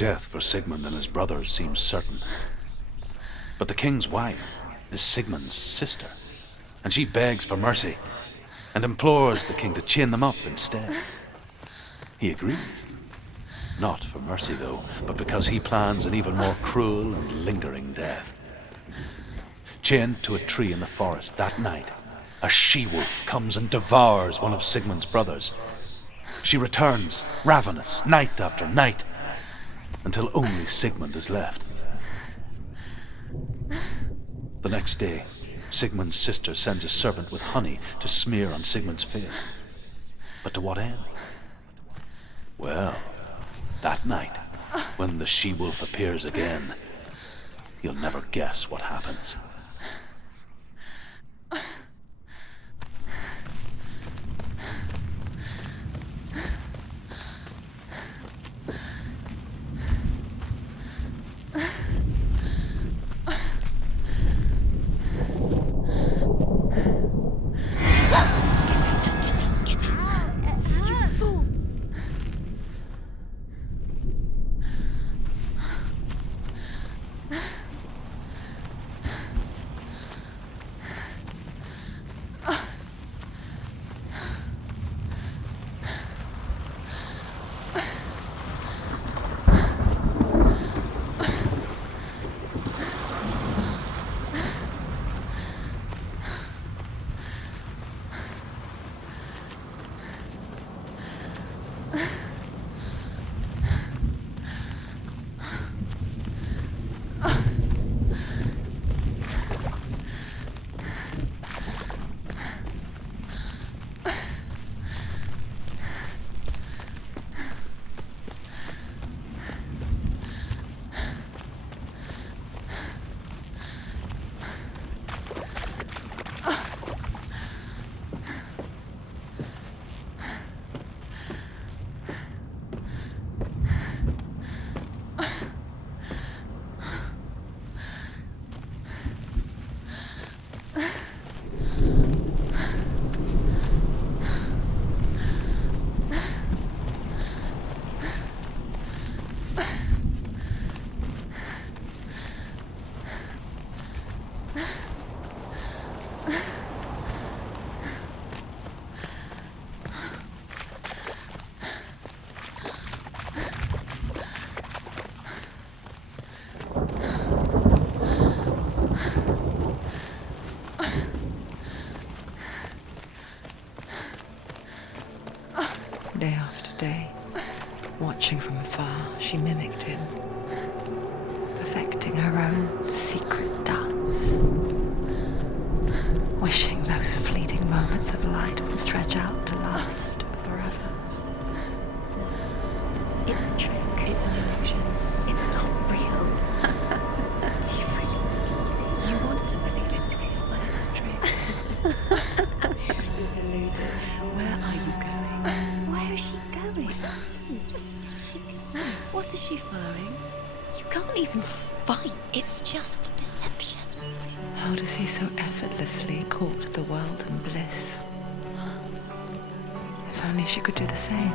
Death for Sigmund and his brothers seems certain. But the king's wife is Sigmund's sister, and she begs for mercy and implores the king to chain them up instead. He agrees. Not for mercy, though, but because he plans an even more cruel and lingering death. Chained to a tree in the forest that night, a she-wolf comes and devours one of Sigmund's brothers. She returns, ravenous, night after night, until only Sigmund is left. The next day, Sigmund's sister sends a servant with honey to smear on Sigmund's face. But to what end? Well, that night, when the she-wolf appears again, you'll never guess what happens. Day after day, watching from afar, she mimicked him, perfecting her own secret dance, wishing those fleeting moments of light would stretch out to last forever. It's a trick. It's an illusion. It's not real. Do you really think it's real? You want to believe it's real, but it's a trick. You're deluded. Where are you going? Where is she going? What is she following? You can't even fight. It's just deception. How does he so effortlessly court the world and bliss? If only she could do the same.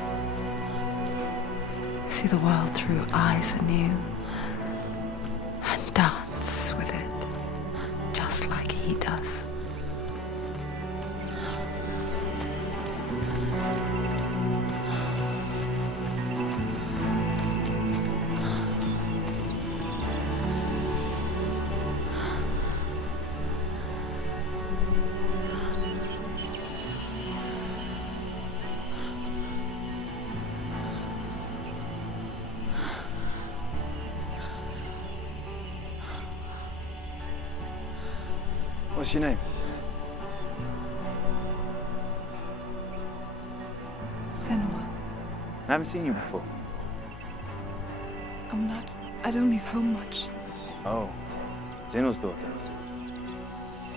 See the world through eyes anew and dance with it, just like he does. What's your name? Senua. I haven't seen you before. I don't leave home much. Oh, Zeno's daughter.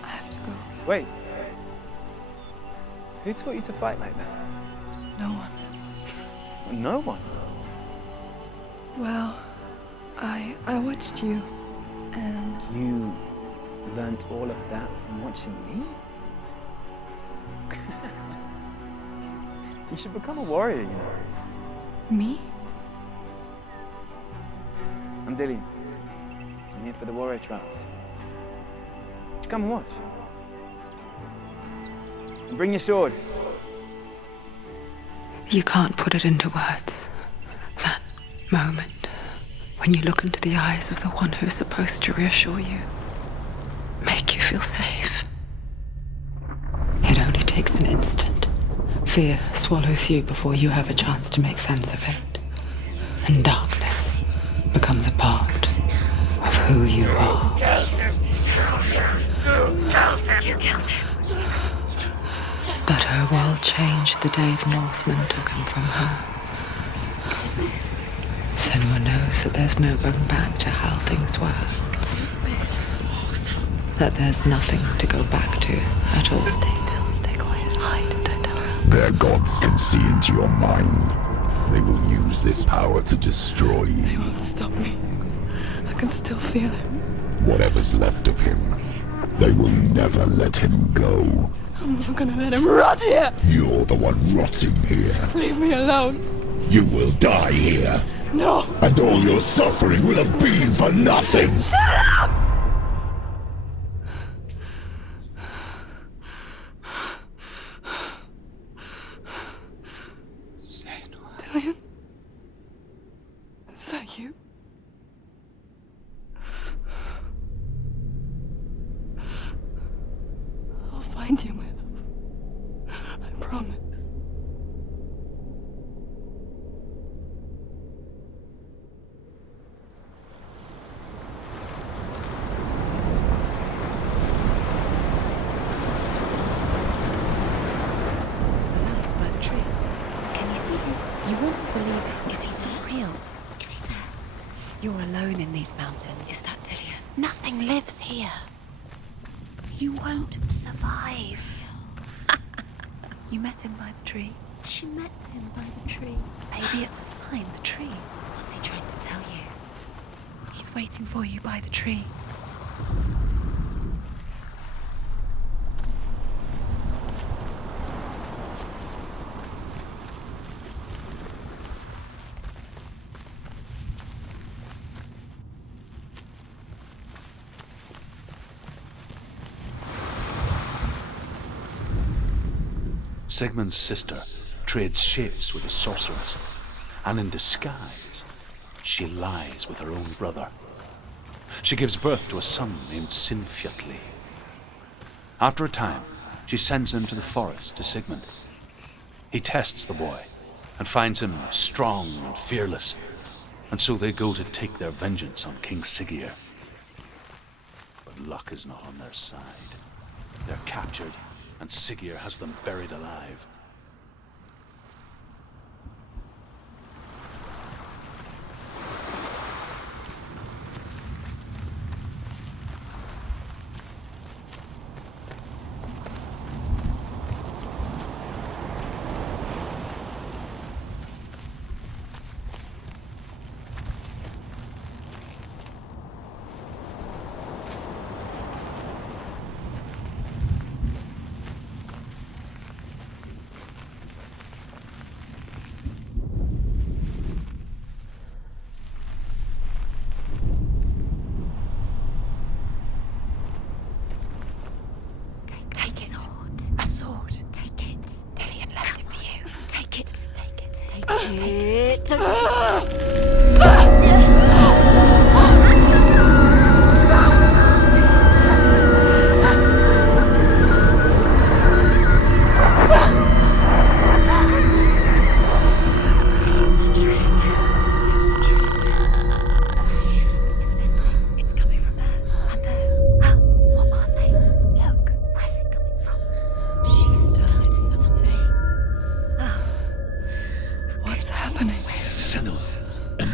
I have to go. Wait. Who taught you to fight like that? No one. No one. Well, I watched you, and You learnt all of that from watching me? You should become a warrior, you know. me? I'm Dillian. I'm here for the warrior trials. Come and watch. And bring your sword. You can't put it into words. That moment when you look into the eyes of the one who is supposed to reassure you, make you feel safe. It only takes an instant. Fear swallows you before you have a chance to make sense of it. And darkness becomes a part of who you are. You killed him. But her world changed the day the Northmen took him from her. Senua knows that there's no going back to how things were. That there's nothing to go back to at all. Stay still, stay quiet, hide, don't tell her. Their gods can see into your mind. They will use this power to destroy They you. won't stop me. I can still feel it. Whatever's left of him, they will never let him go. I'm not gonna let him rot here! You're the one rotting here. Leave me alone! You will die here. No! And all your suffering will have been for nothing. Dillian? Is that you? I'll find you, my love. I promise. By the tree. Can you see him? You want to believe it. Is he not real? Is he there? You're alone in these mountains. Is that Dillian? Nothing lives here. You won't survive. You met him by the tree. She met him by the tree. Maybe it's a sign, the tree. What's he trying to tell you? He's waiting for you by the tree. Sigmund's sister trades shapes with a sorceress, and in disguise, she lies with her own brother. She gives birth to a son named Sinfjotli. After a time, she sends him to the forest to Sigmund. He tests the boy and finds him strong and fearless, and so they go to take their vengeance on King Siggeir. But luck is not on their side. They're captured, and Siggeir has them buried alive.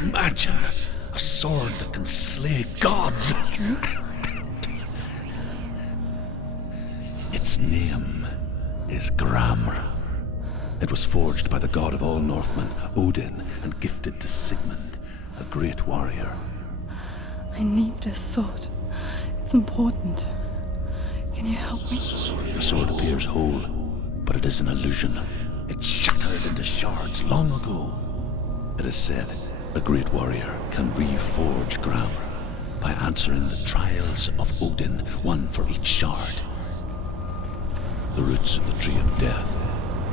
Imagine a sword that can slay gods. Its name is Gramr. It was forged by the god of all Northmen, Odin, and gifted to Sigmund, a great warrior. I need this sword. It's important. Can you help me? The sword appears whole, but it is an illusion. It shattered into shards long ago. It is said a great warrior can reforge grammar by answering the trials of Odin, one for each shard. The roots of the tree of death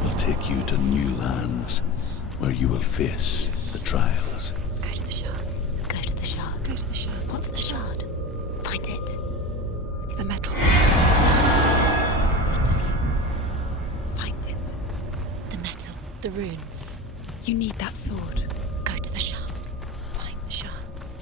will take you to new lands where you will face the trials. Go to the shards. Go to the shard. Go to the shards. What's the shard? Find it. It's the metal. It's in front of you. Find it. The metal. The runes. You need that sword. Go to the shard. Find the shards.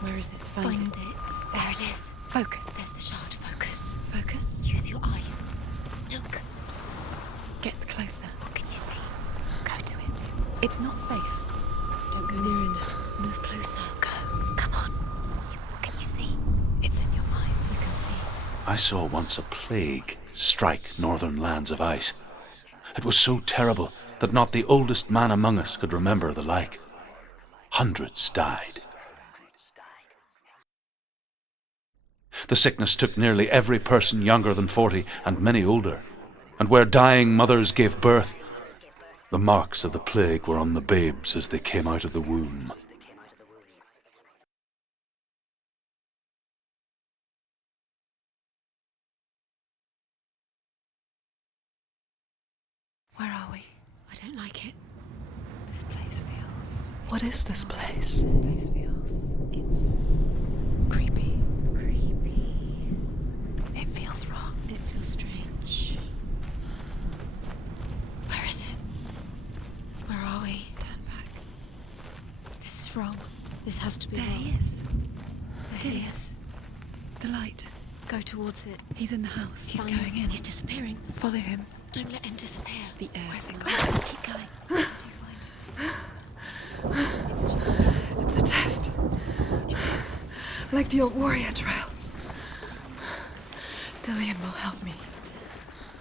Where is it? Find it. There it is. Focus. There's the shard. Focus. Focus. Use your eyes. Look. Get closer. What can you see? Go to it. It's not safe. Don't go near it. Move closer. Go. Come on. What can you see? It's in your mind. You can see. I saw once a plague strike northern lands of ice. It was so terrible that not the oldest man among us could remember the like. Hundreds died. The sickness took nearly every person younger than 40 and many older, and where dying mothers gave birth, the marks of the plague were on the babes as they came out of the womb. Where are we? I don't like it. This place feels... What is this place? This place feels... It's creepy. creepy. It feels wrong. It feels strange. Where is it? Where are we? Turn back. This is wrong. This has to be There wrong. he is. There he is. The light. Go towards it. He's in the house. He's Find- going in. He's disappearing. Follow him. Don't let him disappear. The air Where's sinks. Keep going. How do you find it? It's just It's a test. Like the old warrior trials. Dillian will help me.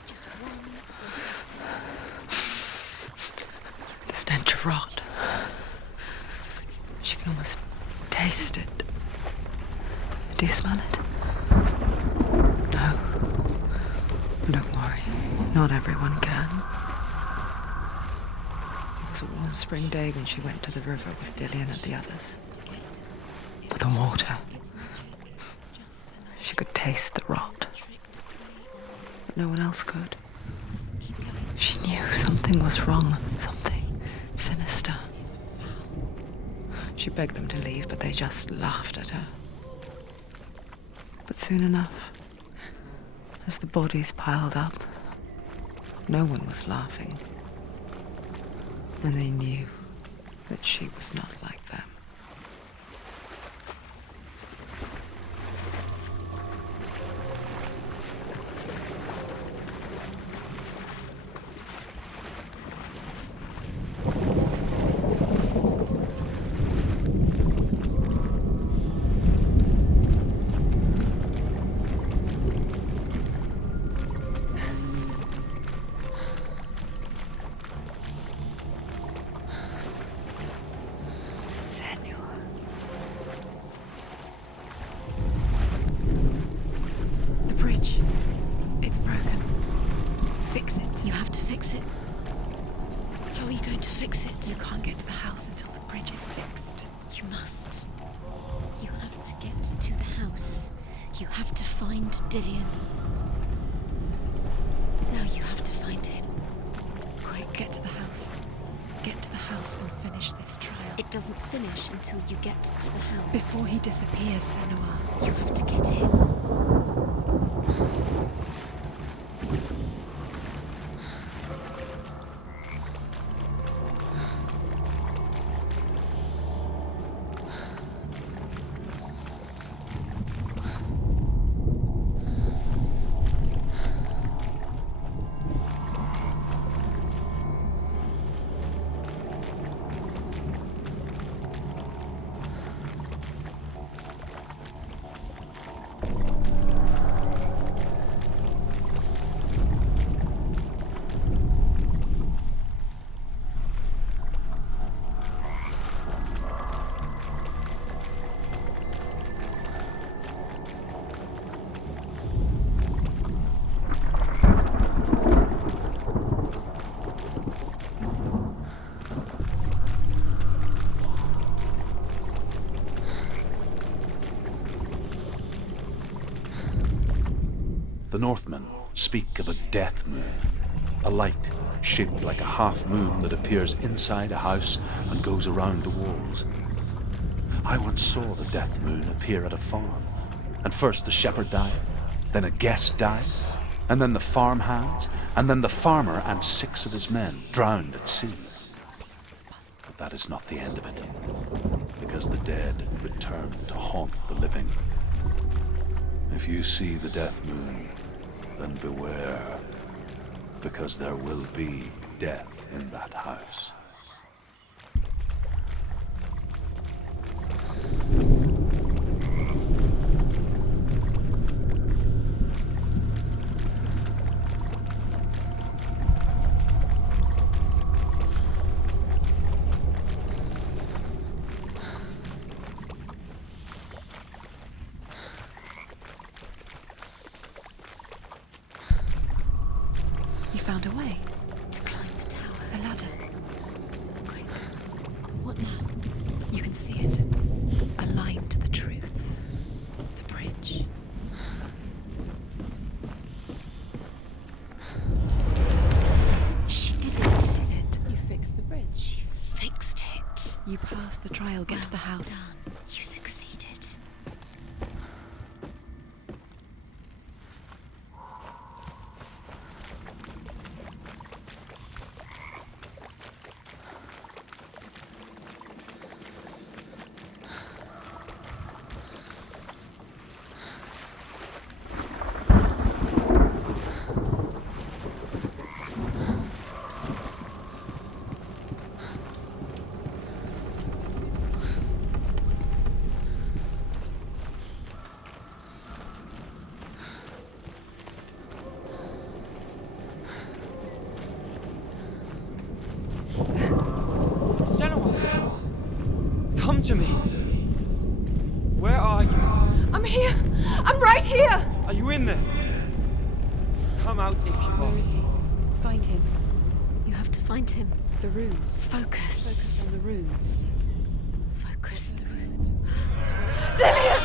just one. The stench of rot. She can almost taste it. Do you smell it? No. Don't worry. Not everyone can. It was a warm spring day when she went to the river with Dillian and the others. With the water. She could taste the rot. But no one else could. She knew something was wrong. Something sinister. She begged them to leave, but they just laughed at her. But soon enough, as the bodies piled up, no one was laughing. And they knew that she was not like them. The bridge. It's broken. Fix it. You have to fix it. How are you going to fix it? You can't get to the house until the bridge is fixed. You must. You have to get to the house. You have to find Dillian. Now you have to find him. Quick, get to the house. Get to the house and finish this trial. It doesn't finish until you get to the house. Before he disappears, Senua. You have to get him. The Northmen speak of a death moon, a light shaped like a half moon that appears inside a house and goes around the walls. I once saw the death moon appear at a farm, and first the shepherd died, then a guest died, and then the farmhands, and then the farmer and 6 of his men drowned at sea. But that is not the end of it, because the dead return to haunt the living. If you see the death moon, then beware, because there will be death in that house. You found a way to climb the tower. A ladder. Quick. What now? You can see it. A line to the truth. The bridge. She did it. You fixed the bridge. She fixed it. You passed the trial, get to the Well house. done. You succeeded. Senua! Come to me! Where are you? I'm here! I'm right here! Are you in there? Come out if you Where are. is he? Find him. You have to find him. The runes. Focus. Focus on the runes. Focus the room. Dillian!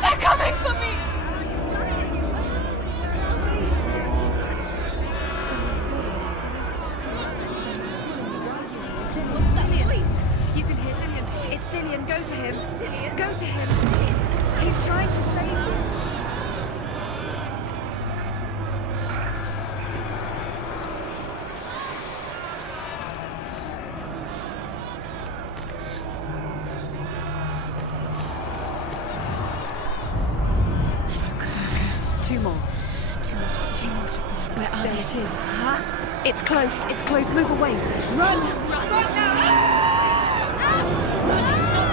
They're coming for me! It's too much. Someone's calling you. Someone's calling you right here. What's that voice? You can hear Dillian. It's Dillian. Go to him. Dillian? Go to him. He's trying to save you. Focus. Two more. Two more to Where are There they? it is. Huh? It's close. It's close. Move away. Run! Run! Run now!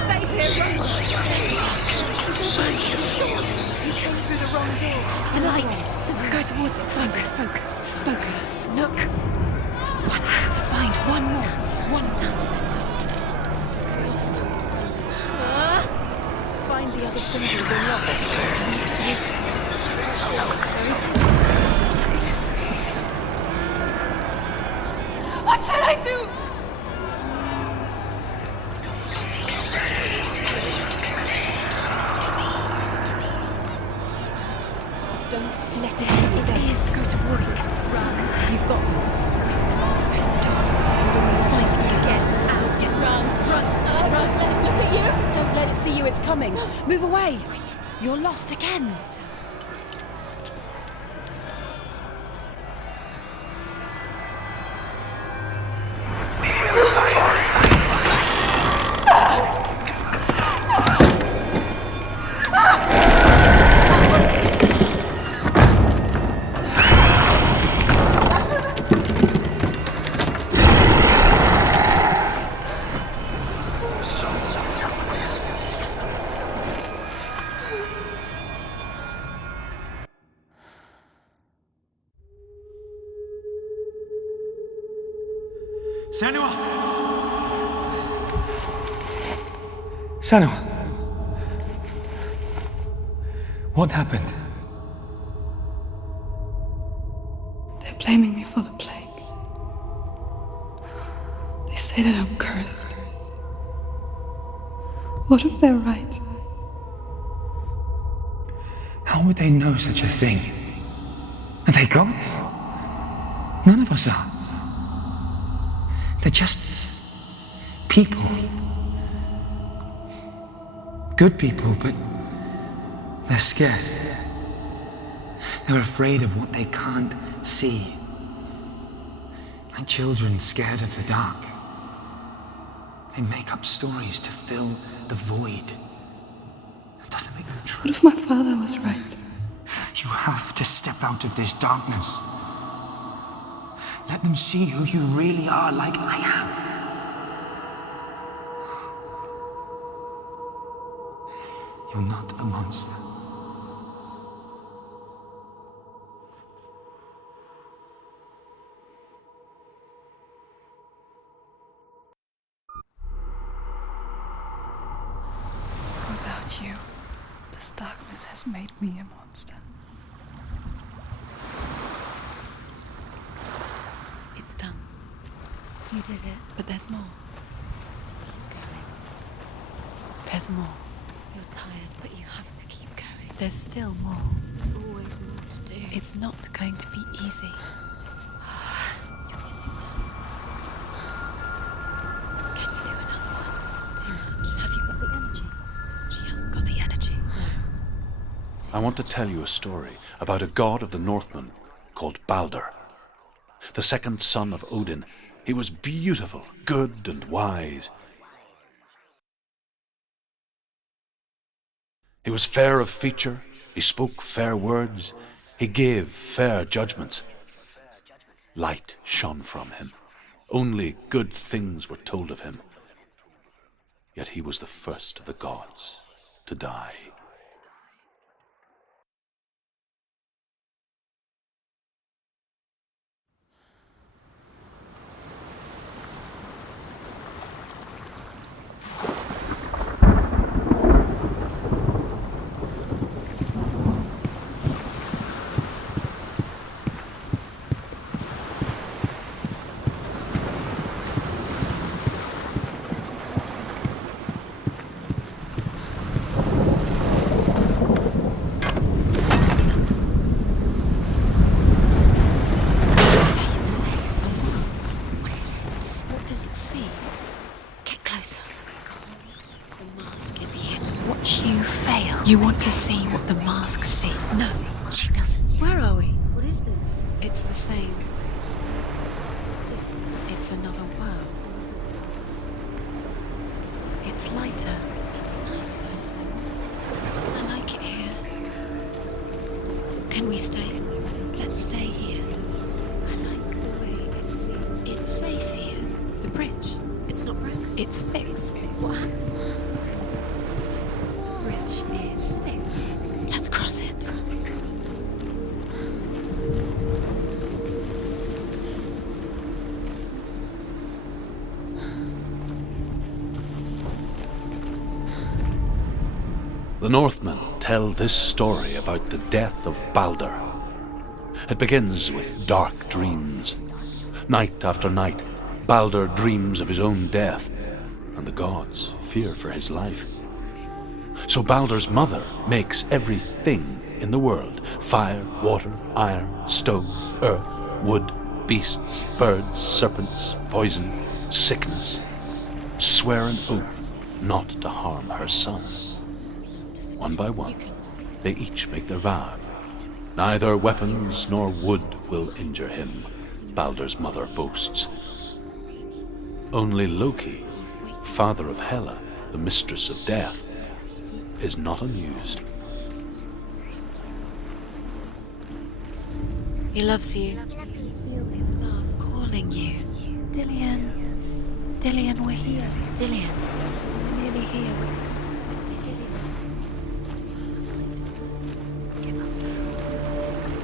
Save him. You came through the wrong door. The light! The room. Go towards it. Focus. Focus. Focus. Look! One more to find. One more. One Done, more. Senua. Find the other symbol. You're lost. Where is he? What should I do? Don't let it get you It down. is. Go towards it. Run. You've got them. You have them. Where's the door? Find them. Get out. Run. Run. Run. Let it look at you. Don't let it see you. It's coming. Move away. You're lost again. Senua! Senua! What happened? They're blaming me for the plague. They say that I'm cursed. What if they're right? How would they know such a thing? Are they gods? None of us are. They're just people. Good people, but they're scared. They're afraid of what they can't see. Like children scared of the dark. They make up stories to fill the void. That doesn't make them true. What if my father was right? You have to step out of this darkness. Let them see who you really are, like I have. You're not a monster. Without you, this darkness has made me a monster. It's done. You did it, but there's more. There's more. You're tired, but you have to keep going. There's still more. There's always more to do. It's not going to be easy. Can you do another one? It's too much. Have you got the energy? She hasn't got the energy. I want to tell you a story about a god of the Northmen called Balder. The second son of Odin. He was beautiful, good and wise. He was fair of feature, he spoke fair words, he gave fair judgments. Light shone from him. Only good things were told of him. Yet he was the first of the gods to die. You want to see what the mask sees? No, she doesn't. Where are we? What is this? It's the same. It's another world. It's lighter. It's nicer. I like it here. Can we stay? Let's stay here. I like the way it's safe here. The bridge. It's not broken. It's fixed. What happened? Is fixed. Let's cross it. The Northmen tell this story about the death of Balder. It begins with dark dreams. Night after night, Balder dreams of his own death, and the gods fear for his life. So Balder's mother makes everything in the world: fire, water, iron, stone, earth, wood, beasts, birds, serpents, poison, sickness. Swear an oath not to harm her son. One by one, they each make their vow. Neither weapons nor wood will injure him, Balder's mother boasts. Only Loki, father of Hela, the mistress of death, is not amused. He loves you. You can feel his love calling you. Dillian. Dillian, we're here. Dillian. We're nearly here. Give up. It's a secret.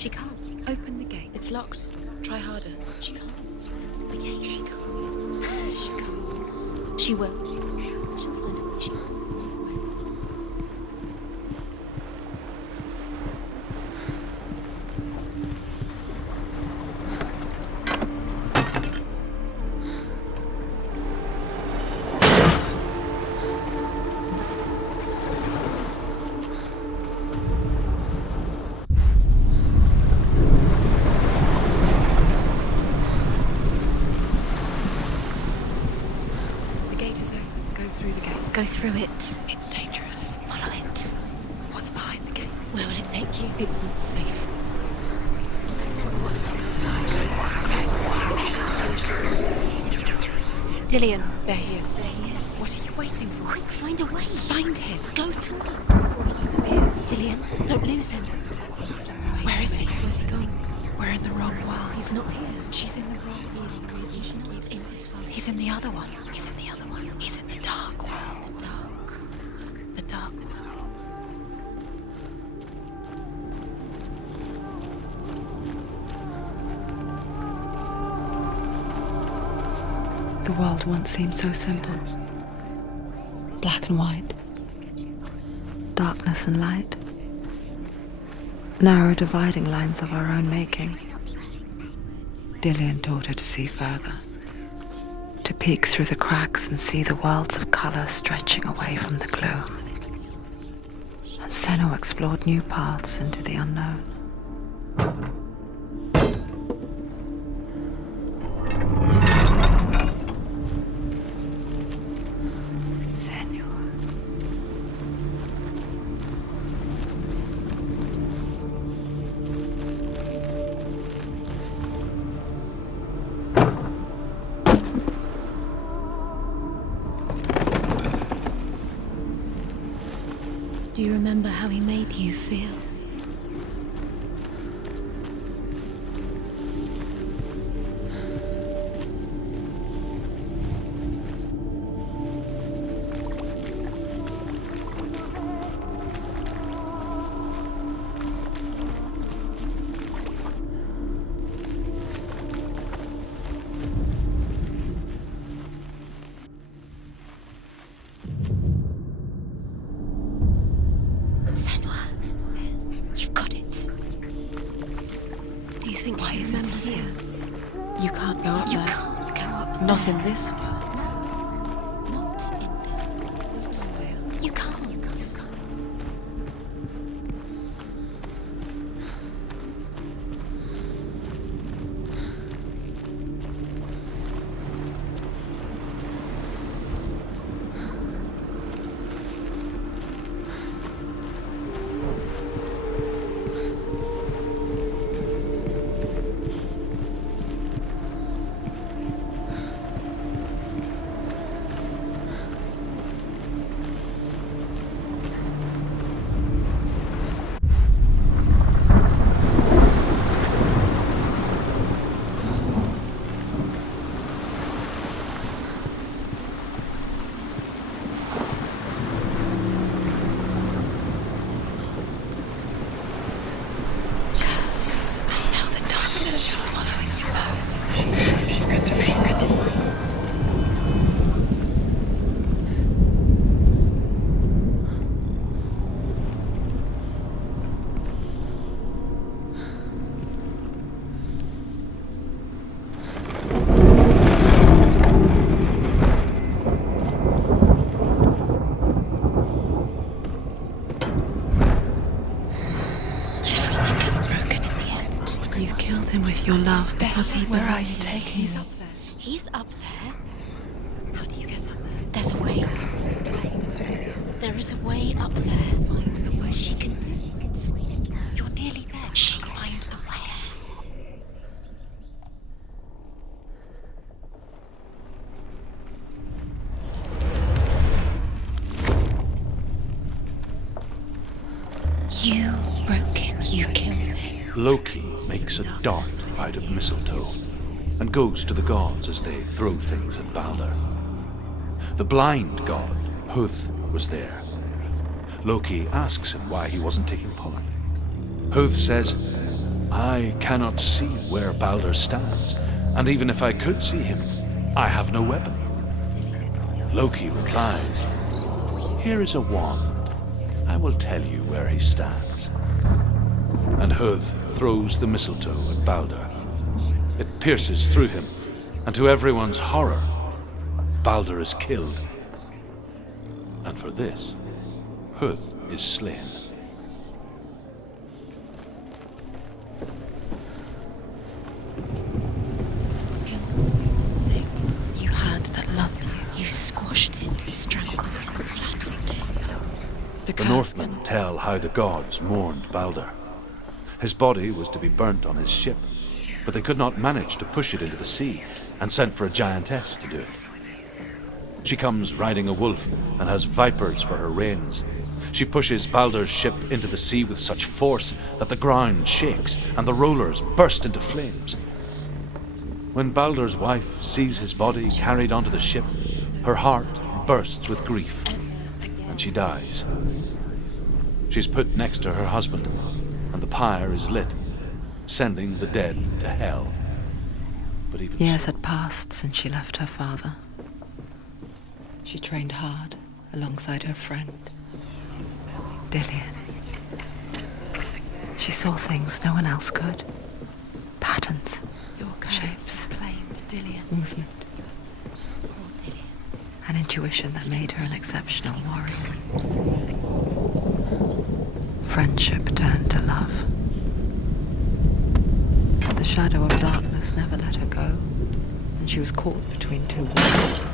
She can't. Open the gate. It's locked. Try harder. She can't. The gate. She can't. She can't. She will. She'll find a way. She can't. Go through it. It's dangerous. Follow it. What's behind the gate? Where will it take you? It's not safe. Dillian. There he is. There he is. What are you waiting for? Quick, find a way. Find him. Go through it. Or he disappears. Dillian, don't lose him. Where is he? Where's he gone? We're in the wrong world. He's not here. She's in the wrong. He's not in this world. He's in the other one. He's in the other one. He's in the dark world. The dark. The dark world. The world once seemed so simple. Black and white. Darkness and light. Narrow dividing lines of our own making. Dillian taught her to see further. To peek through the cracks and see the worlds of colour stretching away from the gloom. And Senua explored new paths into the unknown. Do you remember how he made you feel? Not in this world. Not in this world. You can't. Your love, because where are you taking He's up there. He's up there. How do you get up there? There's a way. There is a way up there. Find the way. She can do it. You're nearly there. She'll find the way. You broke him. You killed him. Loki makes a dart out of mistletoe and goes to the gods as they throw things at Balder. The blind god, Huth, was there. Loki asks him why he wasn't taking part. Huth says, I cannot see where Balder stands, and even if I could see him, I have no weapon. Loki replies, "Here is a wand. I will tell you where he stands." And Hud throws the mistletoe at Balder. It pierces through him, and to everyone's horror, Balder is killed. And for this, Hud is slain. You had that loved you. You squashed it, strangled it, flattened it. The Northmen tell how the gods mourned Balder. His body was to be burnt on his ship, but they could not manage to push it into the sea, and sent for a giantess to do it. She comes riding a wolf and has vipers for her reins. She pushes Balder's ship into the sea with such force that the ground shakes and the rollers burst into flames. When Balder's wife sees his body carried onto the ship, her heart bursts with grief, and she dies. She's put next to her husband, and the pyre is lit, sending the dead to hell. But even Years so, had passed since she left her father. She trained hard alongside her friend, Dillian. She saw things no one else could. Patterns, Your shapes, claimed Dillian. movement, Poor Dillian. an intuition that made her an exceptional warrior. Friendship turned to love. But the shadow of darkness never let her go, and she was caught between two worlds.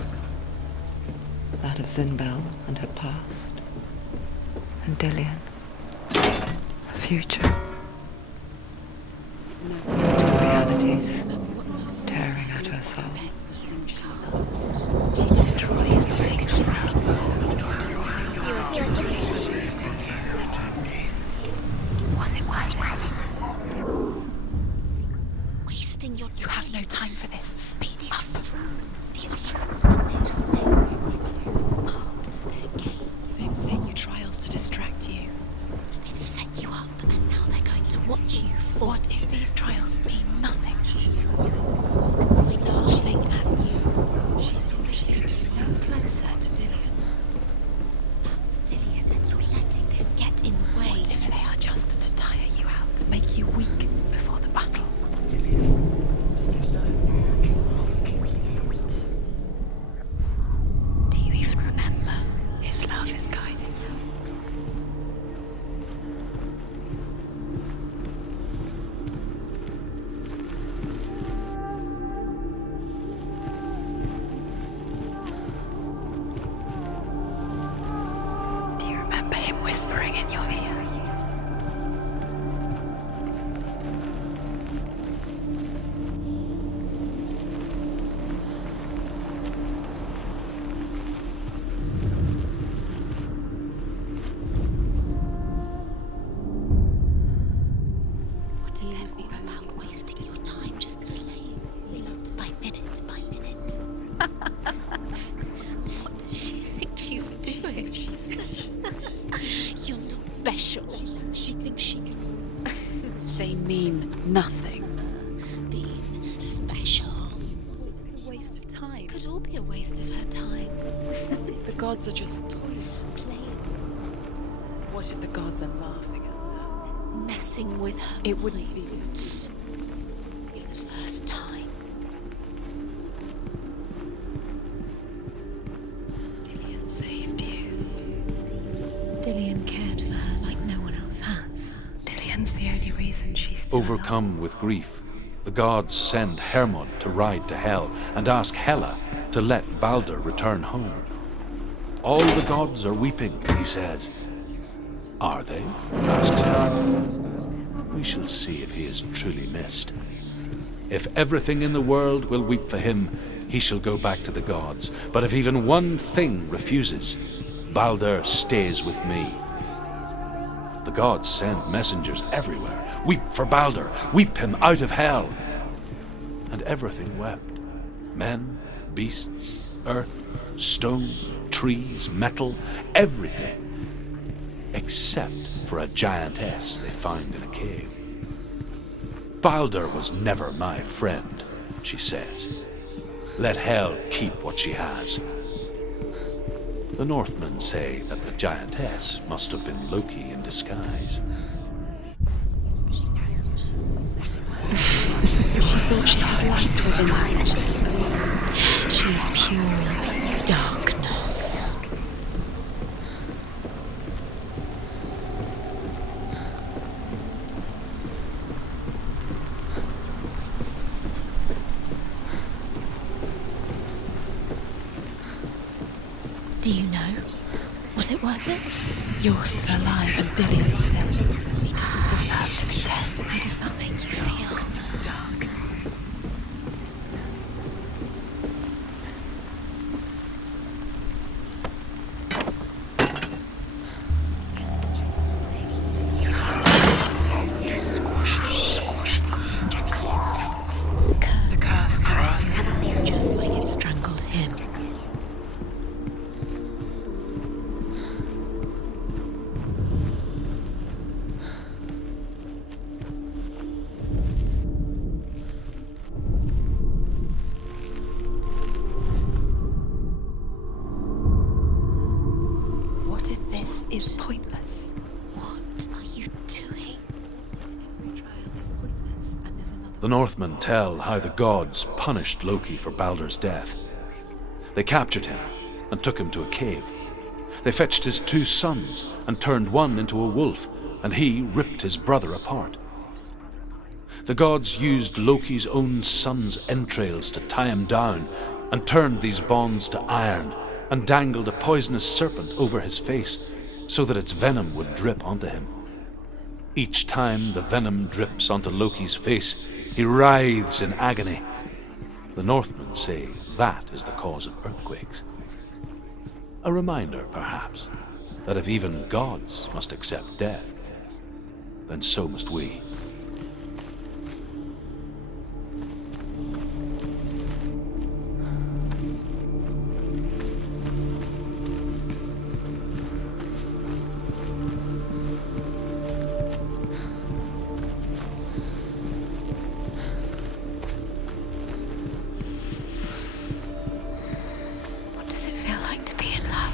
That of Zinbel and her past, and Dillian, her future. Realities tearing at her soul. She destroys the thing she loves. Was it worth wasting your time? You have no time for this. Speed up. These traps mean nothing. It's part of their game. They've set you trials to distract you. They've set you up, and now they're going to watch you fall. What if these trials mean nothing? We don't think at you. She's she could move closer to Dillian. That's Dillian, and you're letting this get in the way. What if they are just to tire you out, to make you weak before the battle? Do you even remember? His love is guiding you. Do you remember him whispering in your ear? What do you think about wasting your time just delaying minute by minute by minute? What does she think she's doing? You're not special. She thinks she can. They mean nothing. Be special. It's a waste of time. It could all be a waste of her time. What if The gods are just playing, What if the gods are laughing at her? messing with her? It wouldn't be mind? this. Be the first time. Dillian saved you. Dillian cared for her like no one else has. Dillian's the only reason she's still overcome with grief, the gods send Hermod to ride to Hell and ask Hela to let Balder return home. All the gods are weeping, he says. Are they? Asks Hela. We shall see if he is truly missed. If everything in the world will weep for him, he shall go back to the gods. But if even one thing refuses, Balder stays with me. The gods send messengers everywhere. Weep for Balder, weep him out of hell. And everything wept. Men, beasts, earth, stone, trees, metal, everything. Except for a giantess they find in a cave. Baldur was never my friend, she says. Let Hel keep what she has. The Northmen say that the giantess must have been Loki in disguise. She thought she had light within her. She is pure darkness. Do you know? Was it worth it? You're still alive and Dillian's dead. He doesn't deserve to be dead. How does that make you feel? The curse crossed, just like it strangled him. What if this is pointless? What are you doing? The trial is pointless, and there's another. The Northmen tell how the gods punished Loki for Baldur's death. They captured him and took him to a cave. They fetched his 2 sons and turned one into a wolf, and he ripped his brother apart. The gods used Loki's own son's entrails to tie him down and turned these bonds to iron and dangled a poisonous serpent over his face so that its venom would drip onto him. Each time the venom drips onto Loki's face, he writhes in agony. The Northmen say that is the cause of earthquakes. A reminder, perhaps, that if even gods must accept death, then so must we. What does it feel like to be in love?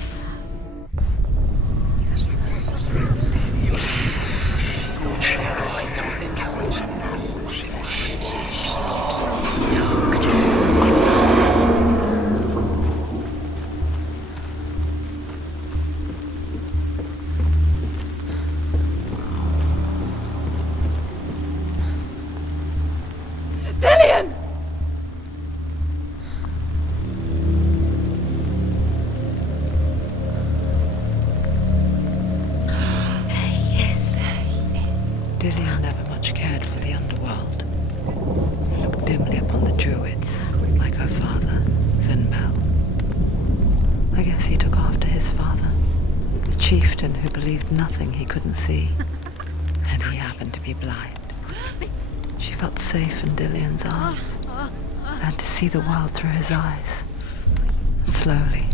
Dillian! Yes. Dillian never much cared for the underworld. Sit. Looked dimly upon the druids, like her father, Zinbel. I guess he took after his father, a chieftain who believed nothing he couldn't see. And he happened to be blind. She felt safe in Dillian's arms, and to see the world through his eyes. And slowly,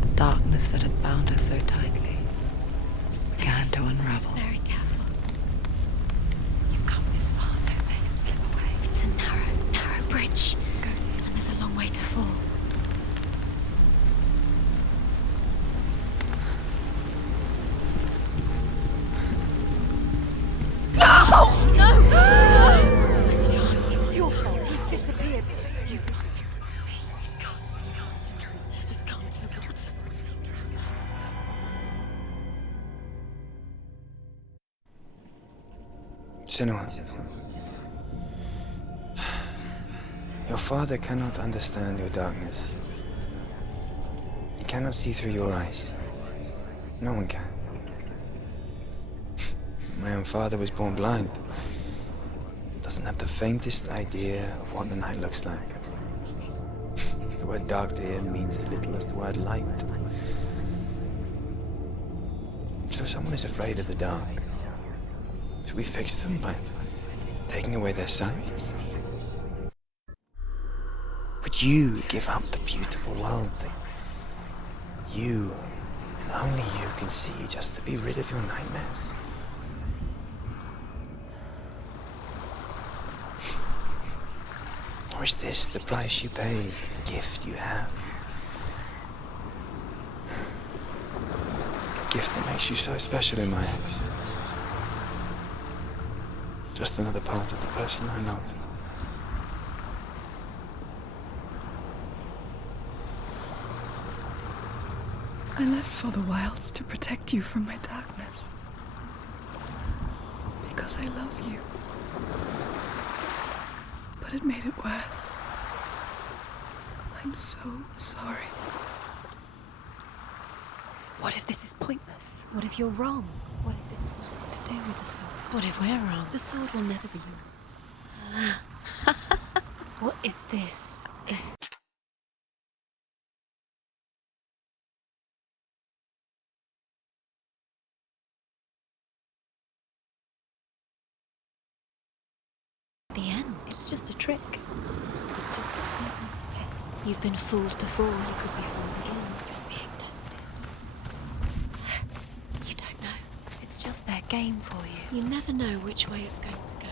the darkness that had bound her so tightly began to unravel. Very careful. You've come this far, don't let him slip away. It's a narrow bridge. And there's a long way to fall. Where's he gone? It's your fault. He's disappeared. You've lost him to the sea. He's gone. You've lost him to the... He's gone to the water. He's drowned. Senua. Your father cannot understand your darkness. He cannot see through your eyes. No one can. My own father was born blind. Doesn't have the faintest idea of what the night looks like. The word dark to him means as little as the word light. So someone is afraid of the dark. Should we fix them by taking away their sight? Would you give up the beautiful world that you and only you can see just to be rid of your nightmares? is this the price you pay for the gift you have? A gift that makes you so special in my eyes. Just another part of the person I love. I left for the wilds to protect you from my darkness. Because I love you. But it made it worse. I'm so sorry. What if this is pointless? What if you're wrong? What if this has nothing to do with the sword? What if we're wrong? The sword will never be yours. What if this is... the end? It's just a trick. It's just a pointless test. You've been fooled before, you could be fooled again. You're being tested. You don't know. It's just their game for you. You never know which way it's going to go.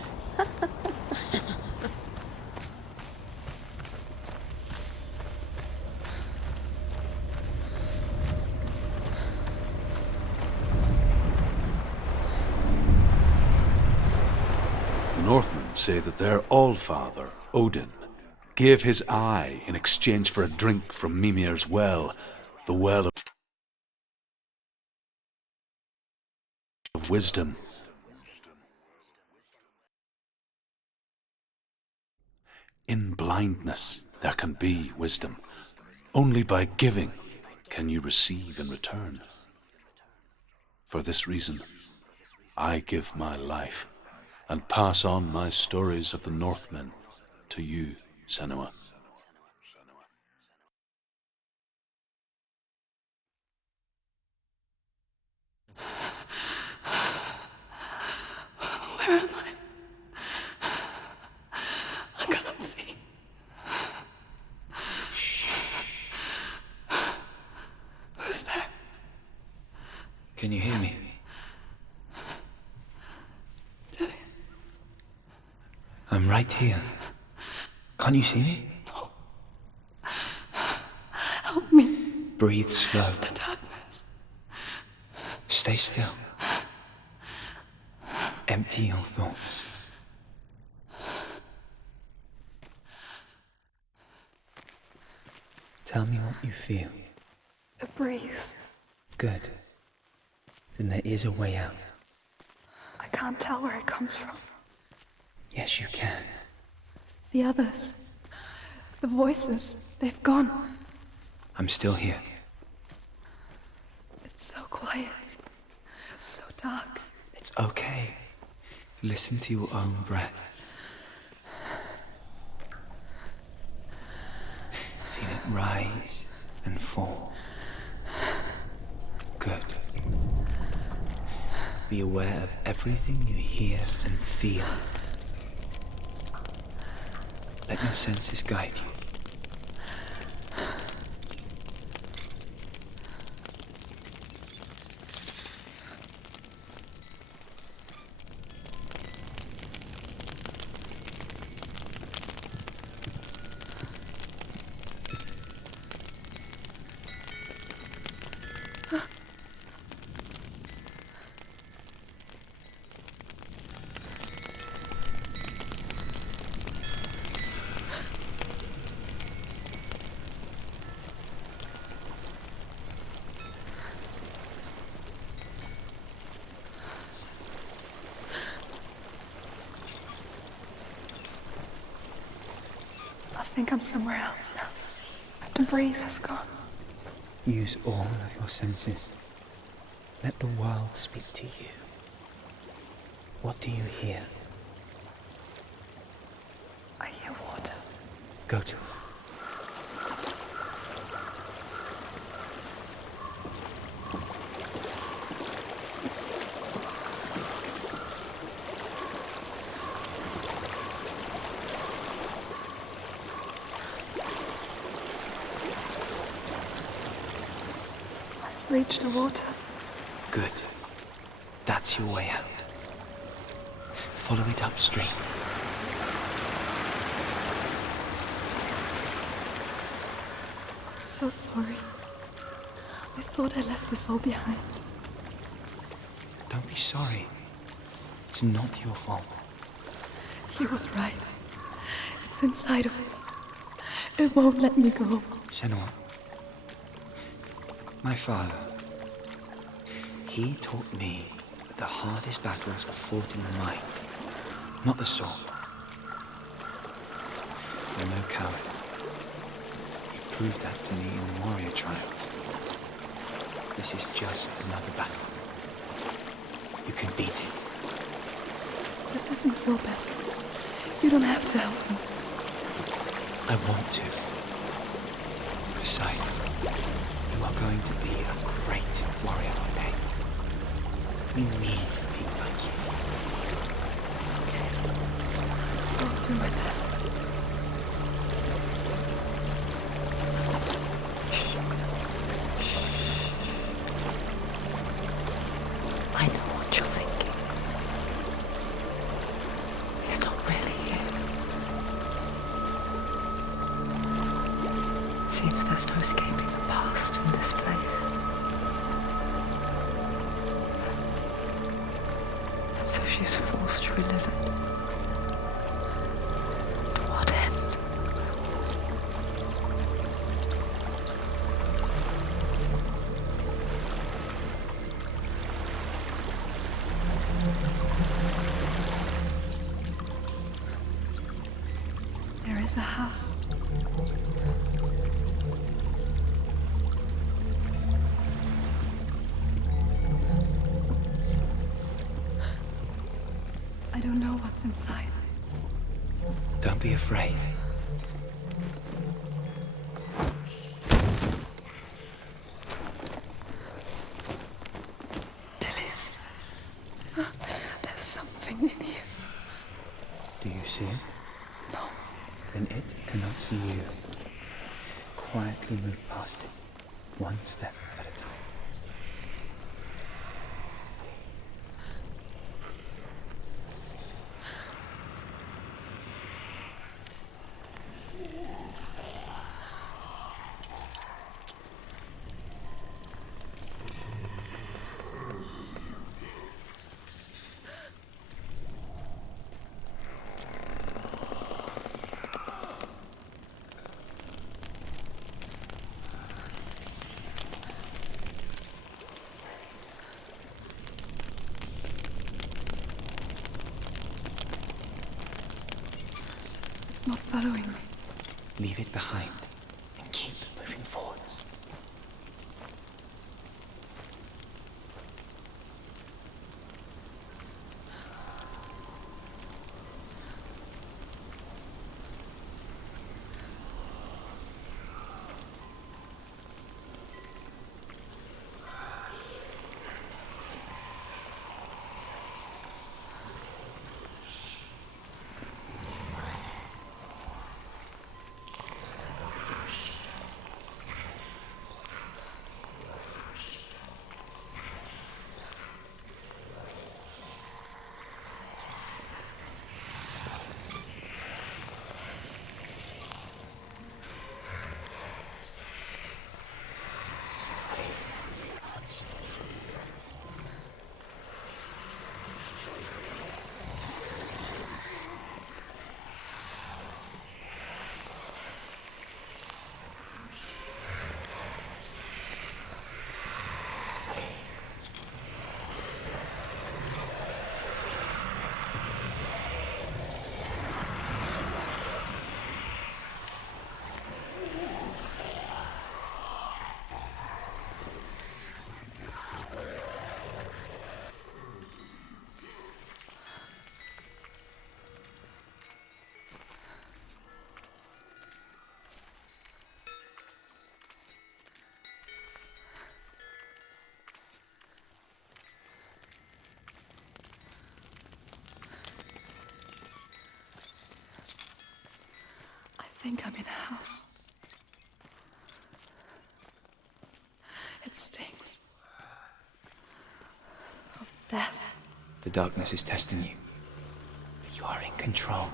The Northmen say that their Allfather, Odin, gave his eye in exchange for a drink from Mimir's well, the well of wisdom. In blindness there can be wisdom. Only by giving can you receive in return. For this reason, I give my life and pass on my stories of the Northmen to you, Senua. Where am I? I can't see. Who's there? Can you hear me? I'm right here. Can't you see me? No. Help me. Breathe slow. It's the darkness. Stay still. Empty your thoughts. Tell me what you feel. The breeze. Good. Then there is a way out. I can't tell where it comes from. Yes, you can. The others. The voices. They've gone. I'm still here. It's so quiet. So dark. It's okay. Listen to your own breath. Feel it rise and fall. Good. Be aware of everything you hear and feel. Let your senses guide you. I think I'm somewhere else now. The breeze has gone. Use all of your senses. Let the world speak to you. What do you hear? I hear water. Go to it. Reach the water. Good. That's your way out. Follow it upstream. so sorry. I thought I left this all behind. Don't be sorry. It's not your fault. He was right. It's inside of me. It won't let me go. Senua, my father, he taught me that the hardest battles are fought in the mind, not the sword. You're no coward. You proved that to me in the warrior trial. This is just another battle. You can beat it. This isn't your battle. You don't have to help me. I want to. Besides, you are going to be a great warrior one day. We need people like you. I'll do my best. I know what you're thinking. He's not really here. Seems there's no escaping the past in this place. And so she's forced to relive it. To what end? There is a house. I don't know what's inside. Don't be afraid. Tilly, there's something in here. Do you see it? No. Then it cannot see you. Quietly move past it, one step at a time. It's not following me. Leave it behind and keep moving forwards. I think I'm in a house. It stings of death. The darkness is testing you. But you are in control.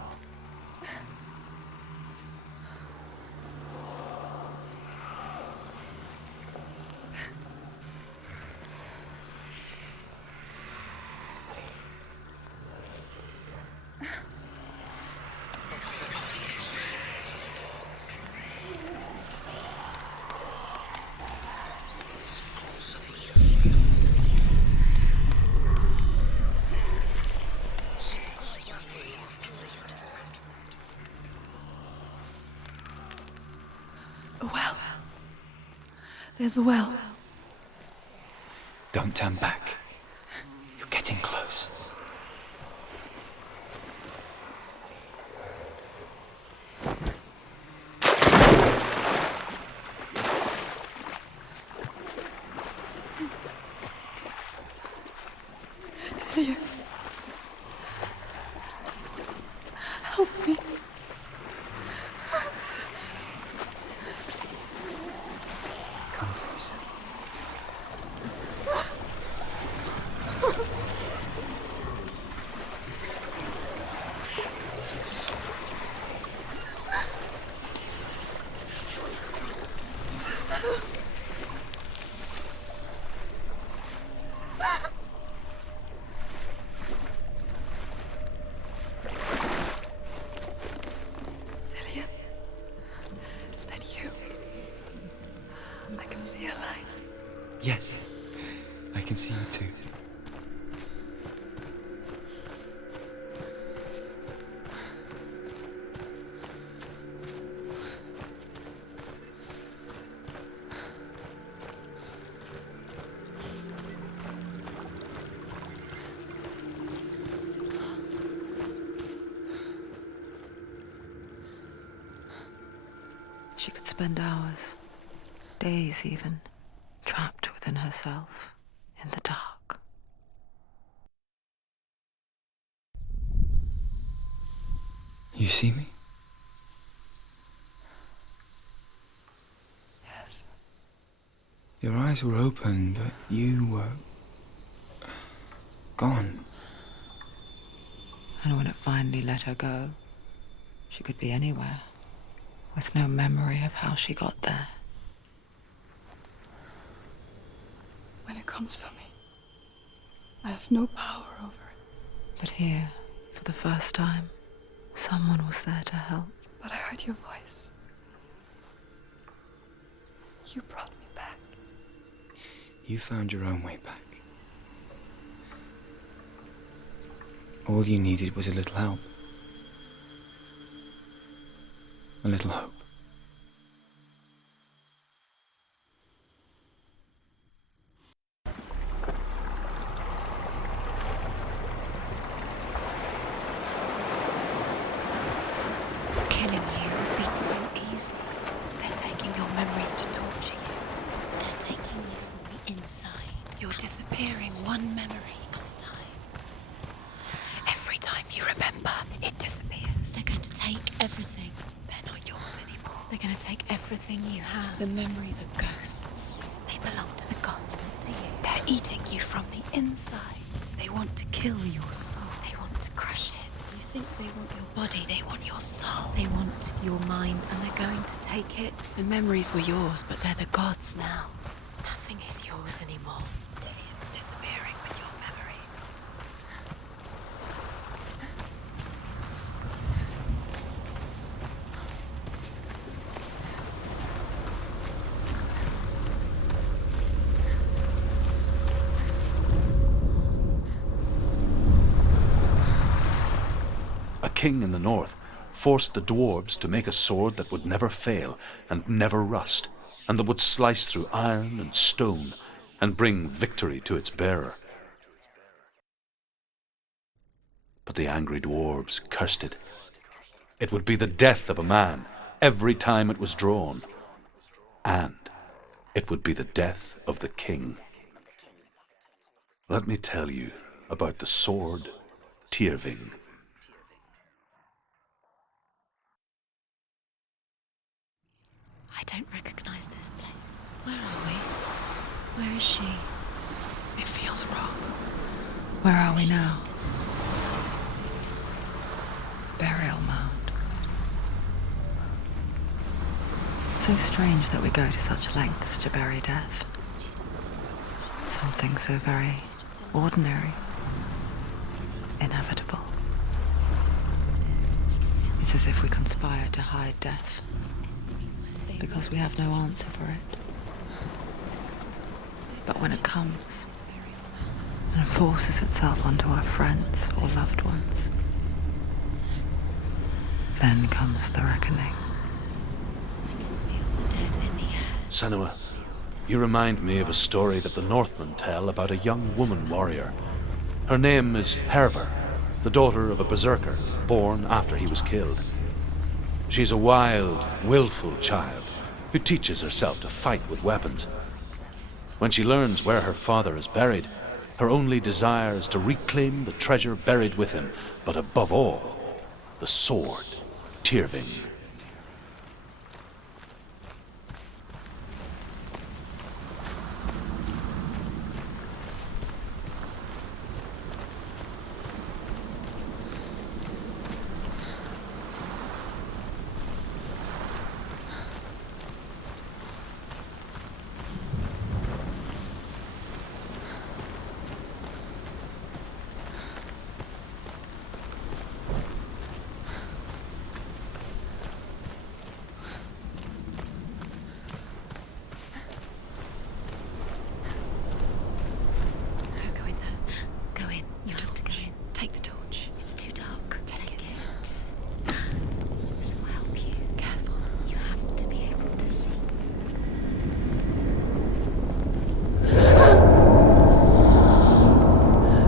There's a well. Don't turn back. You're getting close. Delia. Help me. Come to me, son. Delia. Is that you? I can see a light. Yes, I can see you too. She could spend hours, days even, trapped within herself, in the dark. You see me? Yes. Your eyes were open, but you were gone. And when it finally let her go, she could be anywhere, with no memory of how she got there. When it comes for me, I have no power over it. But here, for the first time, someone was there to help. But I heard your voice. You brought me back. You found your own way back. All you needed was a little help. A little hope. Killing you would be too easy. They're taking your memories to torture you. They're taking you from the inside. You're disappearing one memory at a time. Every time you remember, it disappears. They're going to take everything. They're not yours anymore. They're going to take everything you have. The memories are ghosts. They belong to the gods, not to you. They're eating you from the inside. They want to kill your soul. They want to crush it. You think they want your body, they want your soul. They want your mind, and they're going to take it. The memories were yours, but they're the gods now. Nothing is yours anymore. Dillian's disappearing with your memories. A king in the north forced the dwarves to make a sword that would never fail and never rust, and that would slice through iron and stone and bring victory to its bearer. But the angry dwarves cursed it. It would be the death of a man every time it was drawn, and it would be the death of the king. Let me tell you about the sword Tyrving. I don't recognize this place. Where are we? Where is she? It feels wrong. Where are we now? Burial mound. So strange that we go to such lengths to bury death. Something so very ordinary, inevitable. It's as if we conspire to hide death, because we have no answer for it. But when it comes and forces itself onto our friends or loved ones, then comes the reckoning. Senua, You remind me of a story that the Northmen tell about a young woman warrior. Her name is Herver, the daughter of a berserker born after he was killed. She's a wild, willful child who teaches herself to fight with weapons. When she learns where her father is buried, her only desire is to reclaim the treasure buried with him, but above all, the sword, Tyrving. Don't go in there. Go in. You have to go in. Take the torch. It's too dark. Take it. This will help you. Careful. You have to be able to see.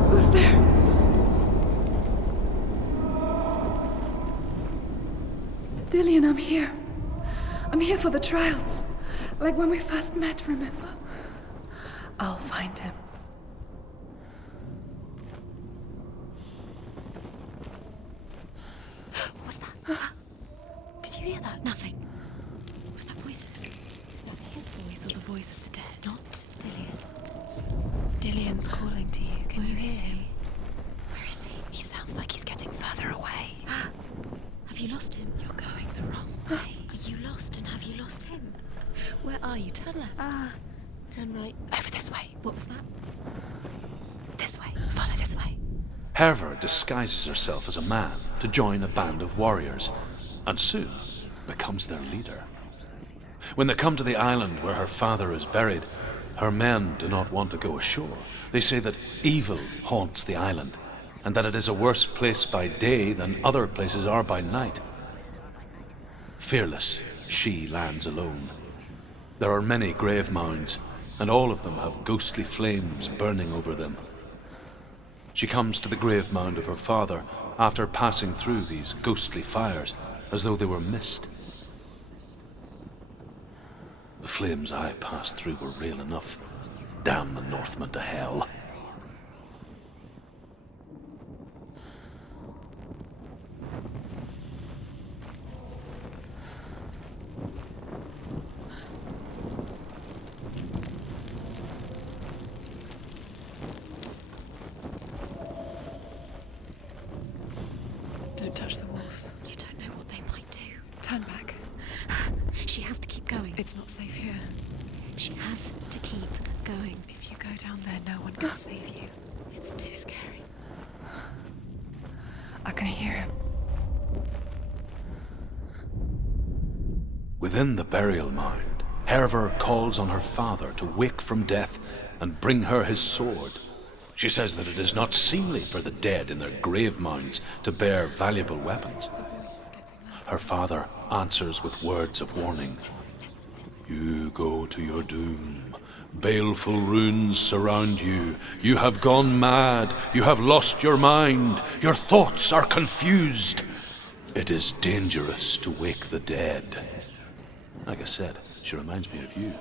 Who's there? Dillian, I'm here. I'm here for the trials. Like when we first met, remember? I'll find him. What was that? Did you hear that? Nothing. Was that voices? Is that his voice or the voice of the dead? Not Dillian. Dillian's calling to you. Can you Where hear is him? he? Where is he? He sounds like he's getting further away. Have you lost him? You're going the wrong way. Are you lost and have you lost him? Where are you? Turn left. Turn right. Over this way. What was that? This way. Follow this way. Herver disguises herself as a man to join a band of warriors, and soon becomes their leader. When they come to the island where her father is buried, her men do not want to go ashore. They say that evil haunts the island, and that it is a worse place by day than other places are by night. Fearless, she lands alone. There are many grave mounds, and all of them have ghostly flames burning over them. She comes to the grave mound of her father after passing through these ghostly fires, as though they were mist. The flames I passed through were real enough. Damn the Northmen to hell. Don't touch the walls. You don't know what they might do. Turn back. She has to keep going. It's not safe here. She has to keep going. If you go down there, no one can save you. It's too scary. I can hear him. Within the burial mound, Herver calls on her father to wake from death and bring her his sword. She says that it is not seemly for the dead in their grave mounds to bear valuable weapons. Her father answers with words of warning. You go to your doom. Baleful runes surround you. You have gone mad. You have lost your mind. Your thoughts are confused. It is dangerous to wake the dead. Like I said, she reminds me of you.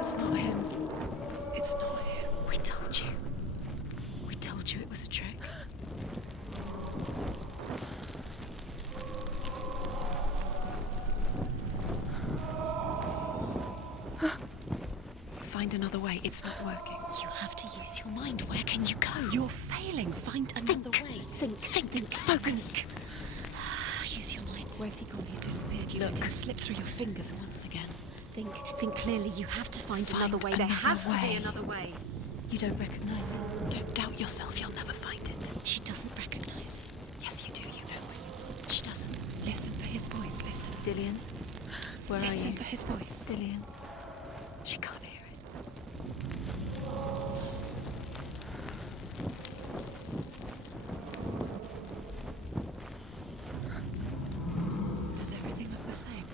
It's not him. It's not him. We told you. We told you it was a trick. Find another way. It's not working. You have to use your mind. Where can you go? You're failing. Find another way. Think. Focus. Use your mind. Where's he gone? He's disappeared. You let him slip through your fingers once again. Think clearly. You have to find another way. There has to be another way. You don't recognize it. Don't doubt yourself. You'll never find it. She doesn't recognize it. Yes, you do. You know it. She doesn't. Listen for his voice. Listen. Dillian, where are you? Listen for his voice. Dillian. She can't hear it. Does everything look the same?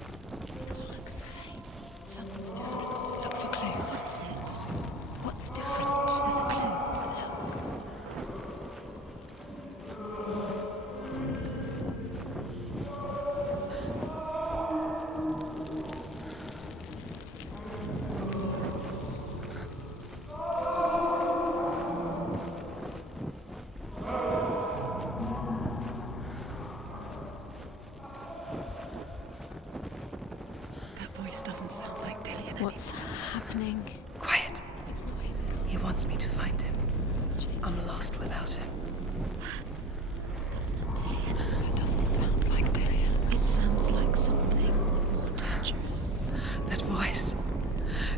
It looks the same. Something's different. Look for clues. What is it? What's different? There's a clue. Doesn't sound like Dillian. What's happening? Quiet. It's not him. He wants me to find him. I'm lost without him. That's not Dillian. It doesn't sound like Dillian. It sounds like something more dangerous. That voice.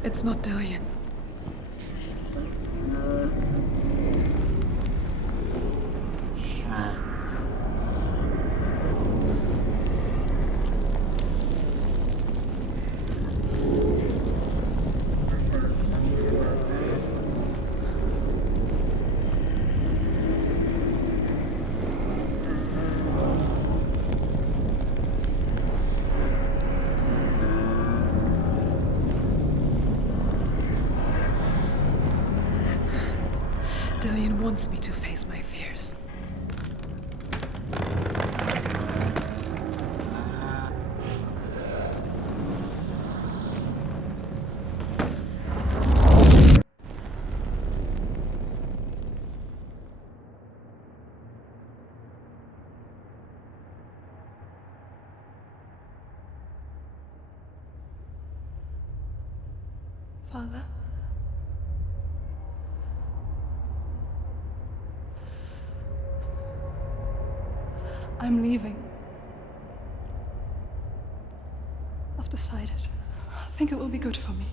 It's not Dillian. Dillian wants me to face my fears. Father? I'm leaving. I've decided. I think it will be good for me.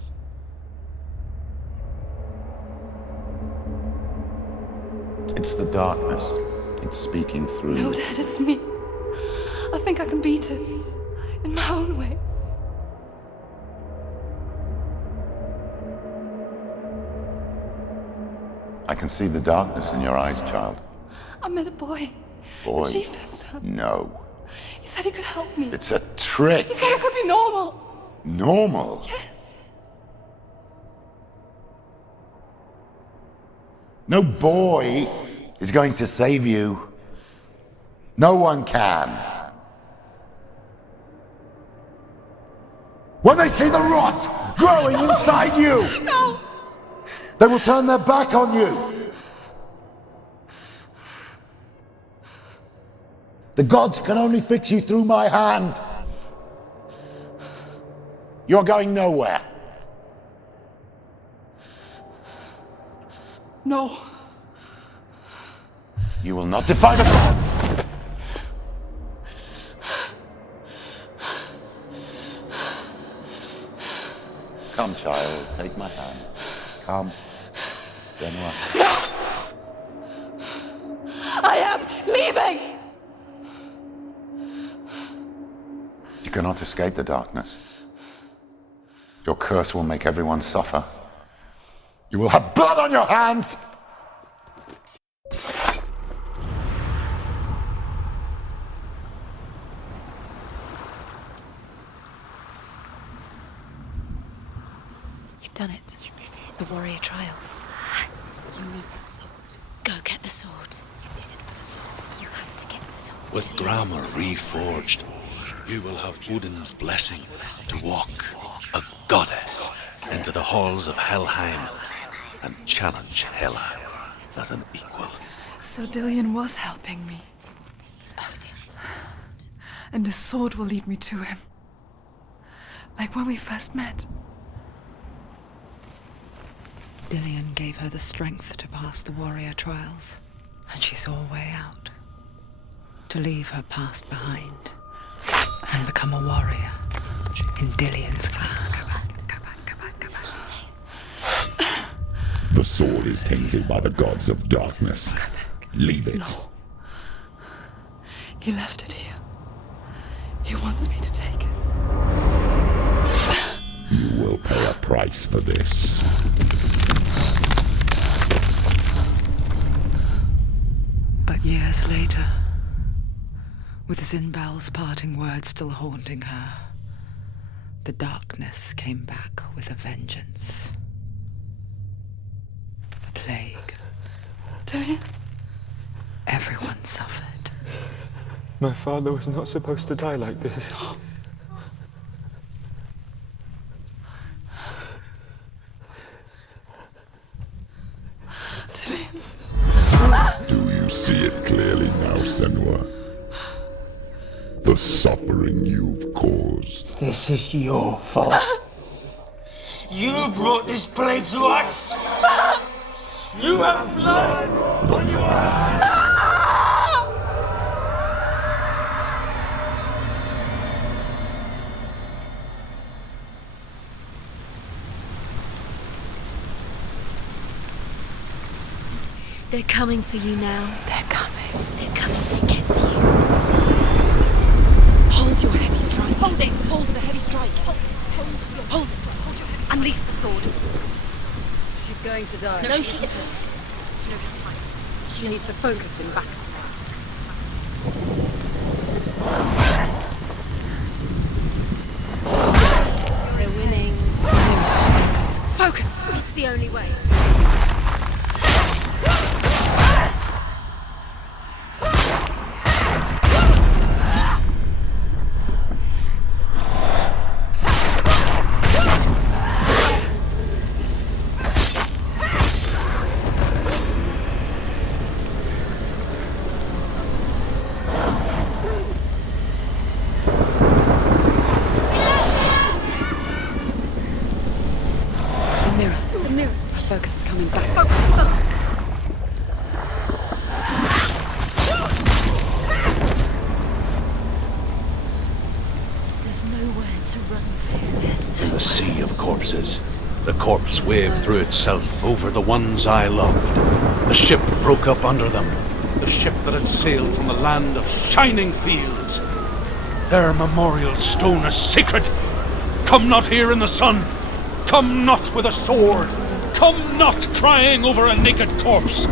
It's the darkness. It's speaking through No, you. Dad, it's me. I think I can beat it. In my own way. I can see the darkness in your eyes, child. I met a boy. Boy. The chieftain's son. No. He said he could help me. It's a trick. He said I could be normal. Normal? Yes. No boy is going to save you. No one can. When they see the rot growing inside you, No! they will turn their back on you. The gods can only fix you through my hand. You're going nowhere. No. You will not defy the gods. Come, child, take my hand. Come. Senua. No! I am leaving! You cannot escape the darkness. Your curse will make everyone suffer. You will have blood on your hands! You've done it. You did it. The warrior trials. You need that sword. Go get the sword. You did it for the sword. You have to get the sword. With grammar reforged, you will have Odin's blessing to walk a goddess into the halls of Helheim and challenge Hela as an equal. So Dillian was helping me. And the sword will lead me to him. Like when we first met. Dillion gave her the strength to pass the warrior trials, and she saw a way out. To leave her past behind and become a warrior in Dillion's clan. Go back. It's not safe. The sword is tainted by the gods of darkness. Leave it. No. He left it here. He wants me to take it. You will pay a price for this. But years later, with Zinbel's parting words still haunting her, the darkness came back with a vengeance. The plague. Dillion? Everyone suffered. My father was not supposed to die like this. Dillion. Do you see it clearly now, Senua? The suffering you've caused. This is your fault. You brought this plague to us. You have blood on your hands. They're coming for you now. They're coming. They're coming to get you. Hold your heavy strike. Hold it. Hold the heavy strike. Hold it. Hold your heavy strike. Unleash the sword. She's going to die. No, she isn't. She knows how to fight. She needs to focus in battle. You're winning. Focus. It's the only way. The mirror. Her focus is coming back. Focus. There's nowhere to run to. There's In no. the sea of corpses, the corpse waved through itself over the ones I loved. The ship broke up under them. The ship that had sailed from the land of shining fields. Their memorial stone is sacred. Come not here in the sun. Come not with a sword. Come not crying over a naked corpse.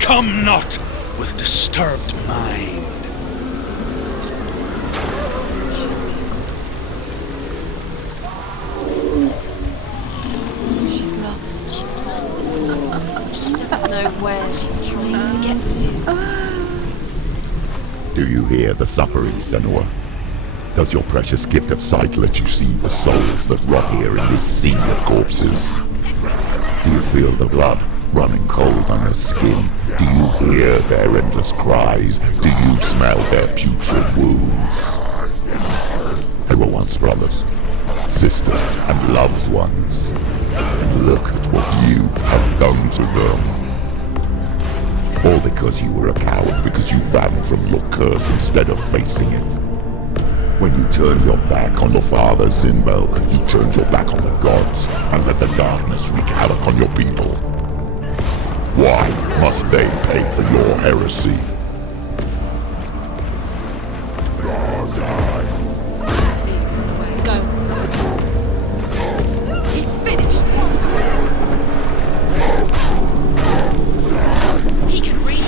Come not with disturbed mind. She's lost. She's lost. She doesn't know where she's trying to get to. Do you hear the suffering, Senua? Does your precious gift of sight let you see the souls that rot here in this sea of corpses? Do you feel the blood running cold on her skin? Do you hear their endless cries? Do you smell their putrid wounds? They were once brothers, sisters, and loved ones. And look at what you have done to them. All because you were a coward, because you ran from your curse instead of facing it. When you turned your back on your father, Zinbel, you turned your back on the gods and let the darkness wreak havoc on your people. Why must they pay for your heresy? Go. He's finished. He can read.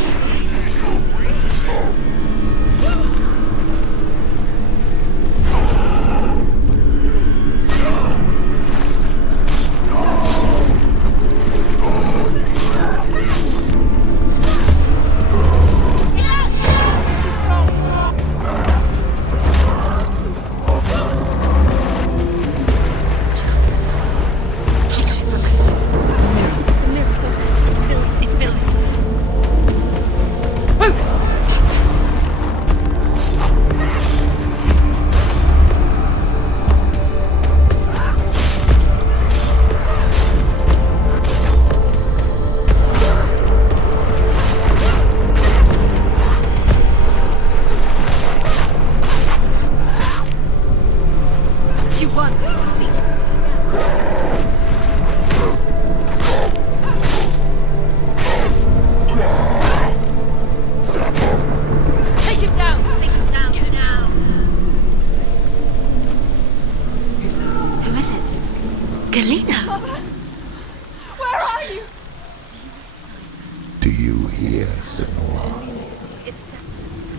Do you hear, Senua?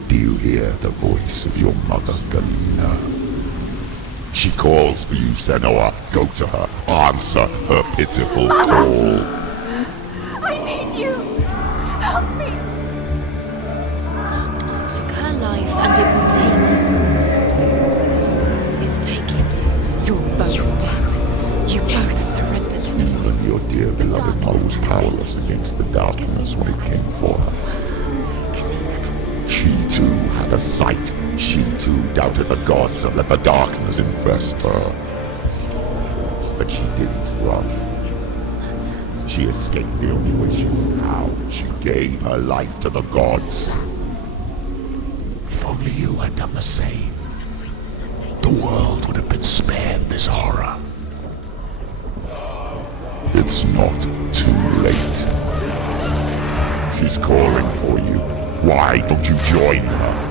Do you hear the voice of your mother, Galena? She calls for you, Senua. Go to her. Answer her pitiful call. I need you! Help me! Darkness took her life, and it will take yours. Is taken. You're both dead. You both surrendered to the voices. Even your dear beloved mother was powerless against the darkness when it came for her. She too had a sight. She too doubted the gods and let the darkness infest her. But she didn't run. She escaped the only way she knew how. She gave her life to the gods. If only you had done the same, the world would have been spared this horror. It's not too late. She's calling for you. Why don't you join her?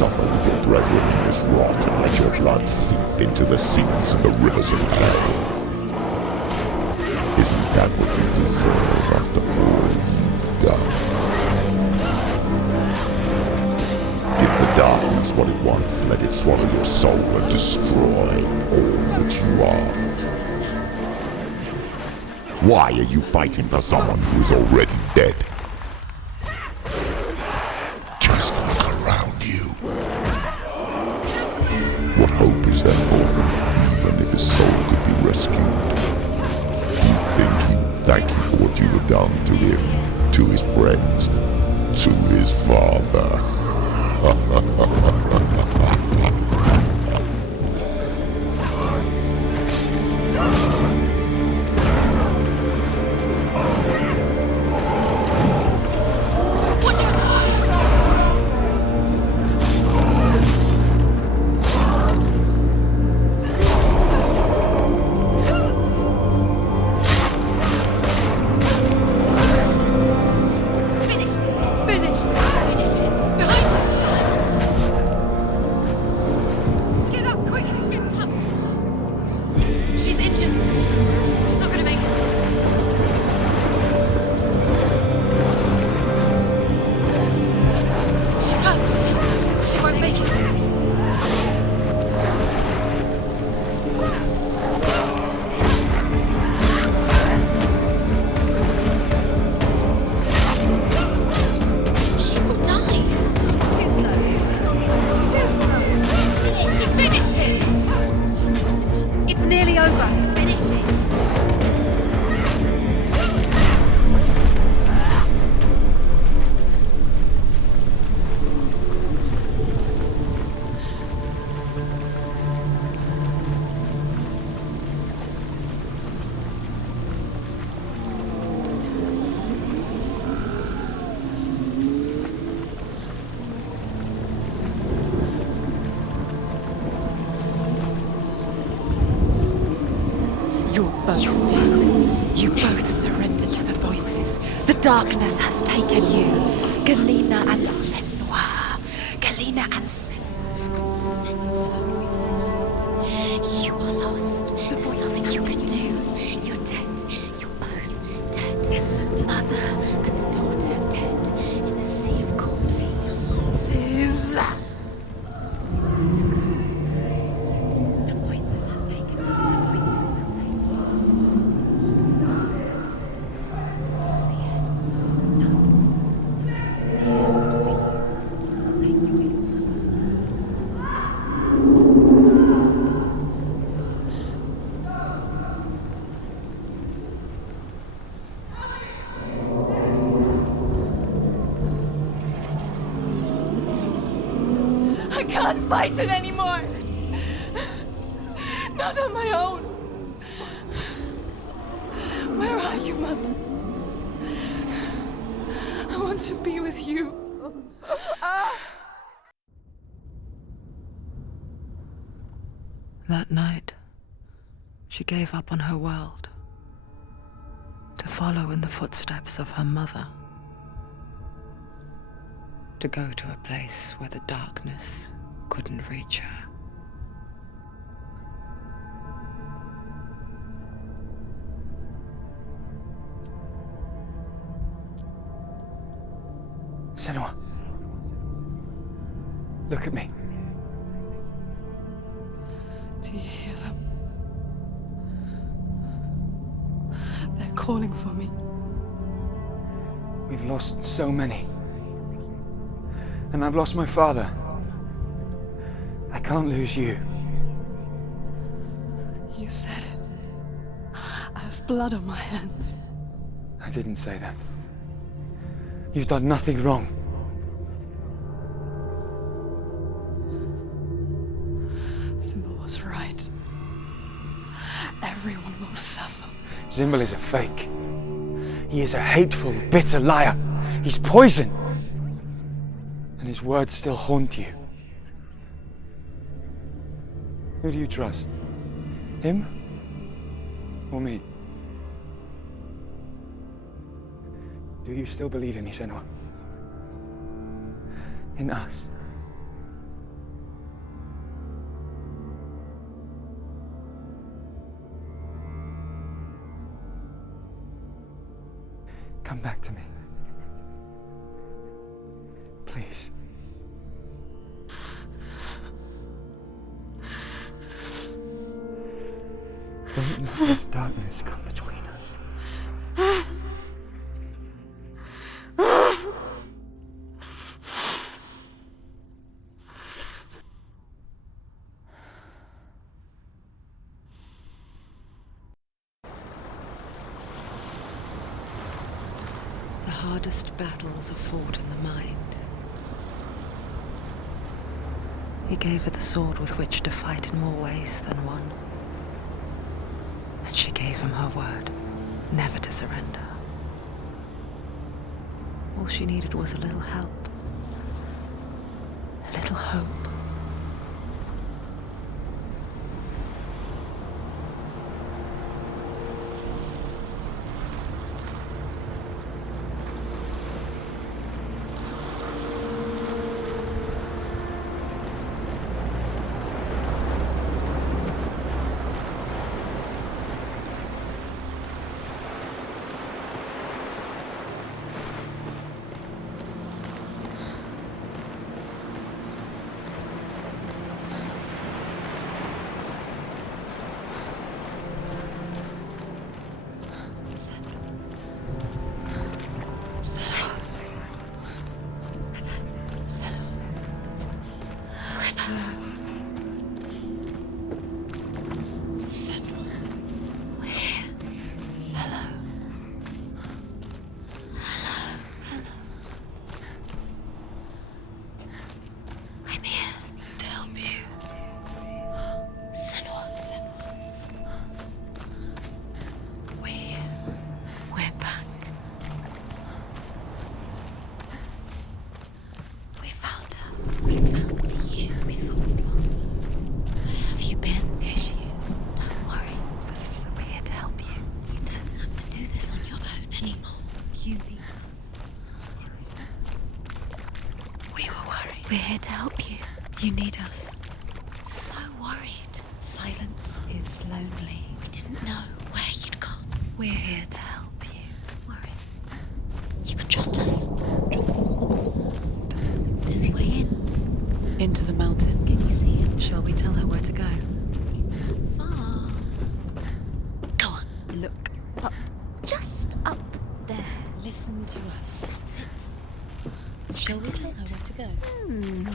suffer with your brethren in this rot and let your blood seep into the seas and the rivers of hell? Isn't that what you deserve after all you've done? Give the darkness what it wants, let it swallow your soul and destroy all that you are. Why are you fighting for someone who is already dead? Just look around you. What hope is there for him, even if his soul could be rescued? Do you think he will thank you for what you have done to him, to his friends, to his father? Darkness has taken you, Galena and Senua. Galena and you are lost. There's nothing you can do. You're dead. You're both dead. Mother and daughter dead in the sea of corpses. Voices to come. The voices have taken the voices. It's the end. I can't fight it anymore. Not on my own. Where are you, Mother? I want to be with you. That night, she gave up on her world to follow in the footsteps of her mother, to go to a place where the darkness couldn't reach her. Senua, look at me. Do you hear them? They're calling for me. We've lost so many. And I've lost my father. I can't lose you. You said it. I have blood on my hands. I didn't say that. You've done nothing wrong. Symbol was right. Everyone will suffer. Symbol is a fake. He is a hateful, bitter liar. He's poison. And his words still haunt you. Who do you trust? Him? Or me? Do you still believe in me, Senua? In us? Come back to me. Please. Don't let this darkness come between us. The hardest battles are fought in the mind. He gave her the sword with which to fight in more ways than one. And she gave him her word, never to surrender. All she needed was a little help, a little hope. We're here to help you. You need us. So worried. Silence is lonely. We didn't know where you'd gone. We're here to help you. Don't worry. You can trust us. Trust. There's a way in. Into the mountain. Can you see it? Shall we tell her where to go? It's not far. Go on. Look Up. Just up there. Listen to us. Sit. Shall we tell her where to go?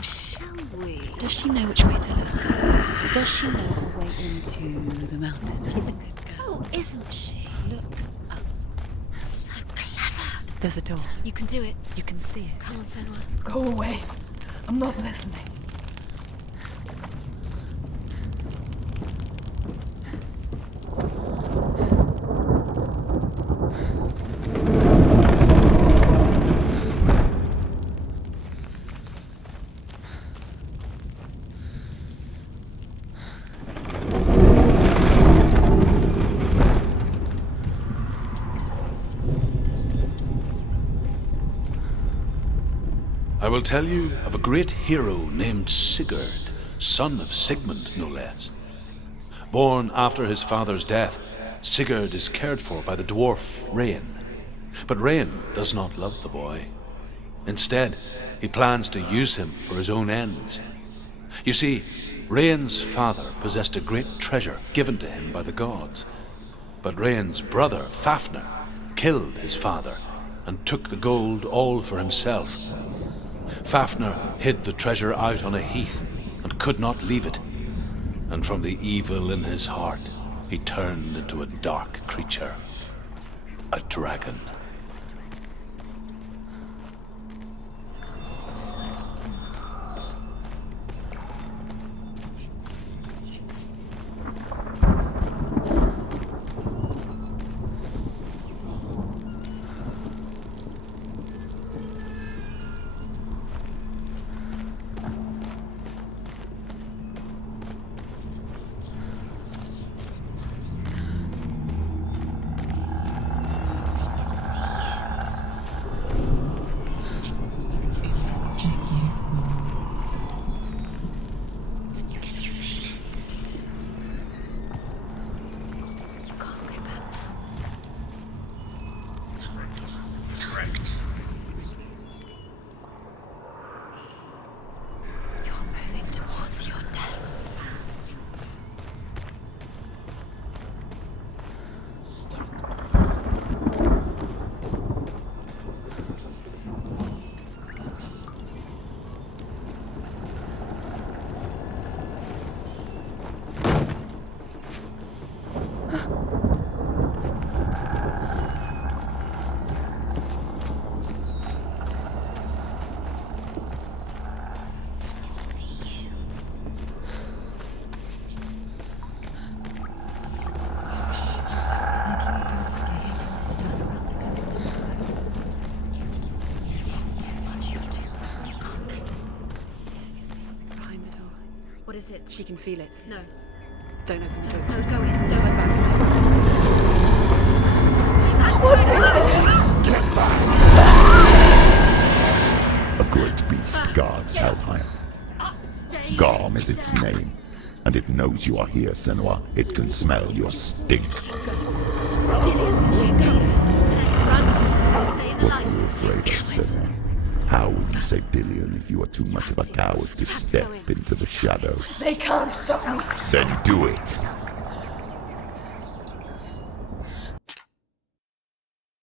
Shall we? Does she know which way to look? Does she know her way into the mountain? She's a good girl. Oh, isn't she? Look up. So clever. There's a door. You can do it. You can see it. Come on, Senua. Go away. I'm not listening. I will tell you of a great hero named Sigurd, son of Sigmund, no less. Born after his father's death, Sigurd is cared for by the dwarf Rain. But Rain does not love the boy. Instead, he plans to use him for his own ends. You see, Rain's father possessed a great treasure given to him by the gods. But Rain's brother, Fafnir, killed his father and took the gold all for himself. Fafnir hid the treasure out on a heath and could not leave it. And from the evil in his heart, he turned into a dark creature, a dragon. It's behind the door. What is it? She can feel it. No. Don't open the door. No, go in. Don't Turn back. What's in there? A great beast guards Helheim. Garm is its name, and it knows you are here, Senua. It can smell your stink. What are you afraid of, Senua? How will you save Dillion if you are too much of a coward to step into the shadows? They can't stop me. Then do it!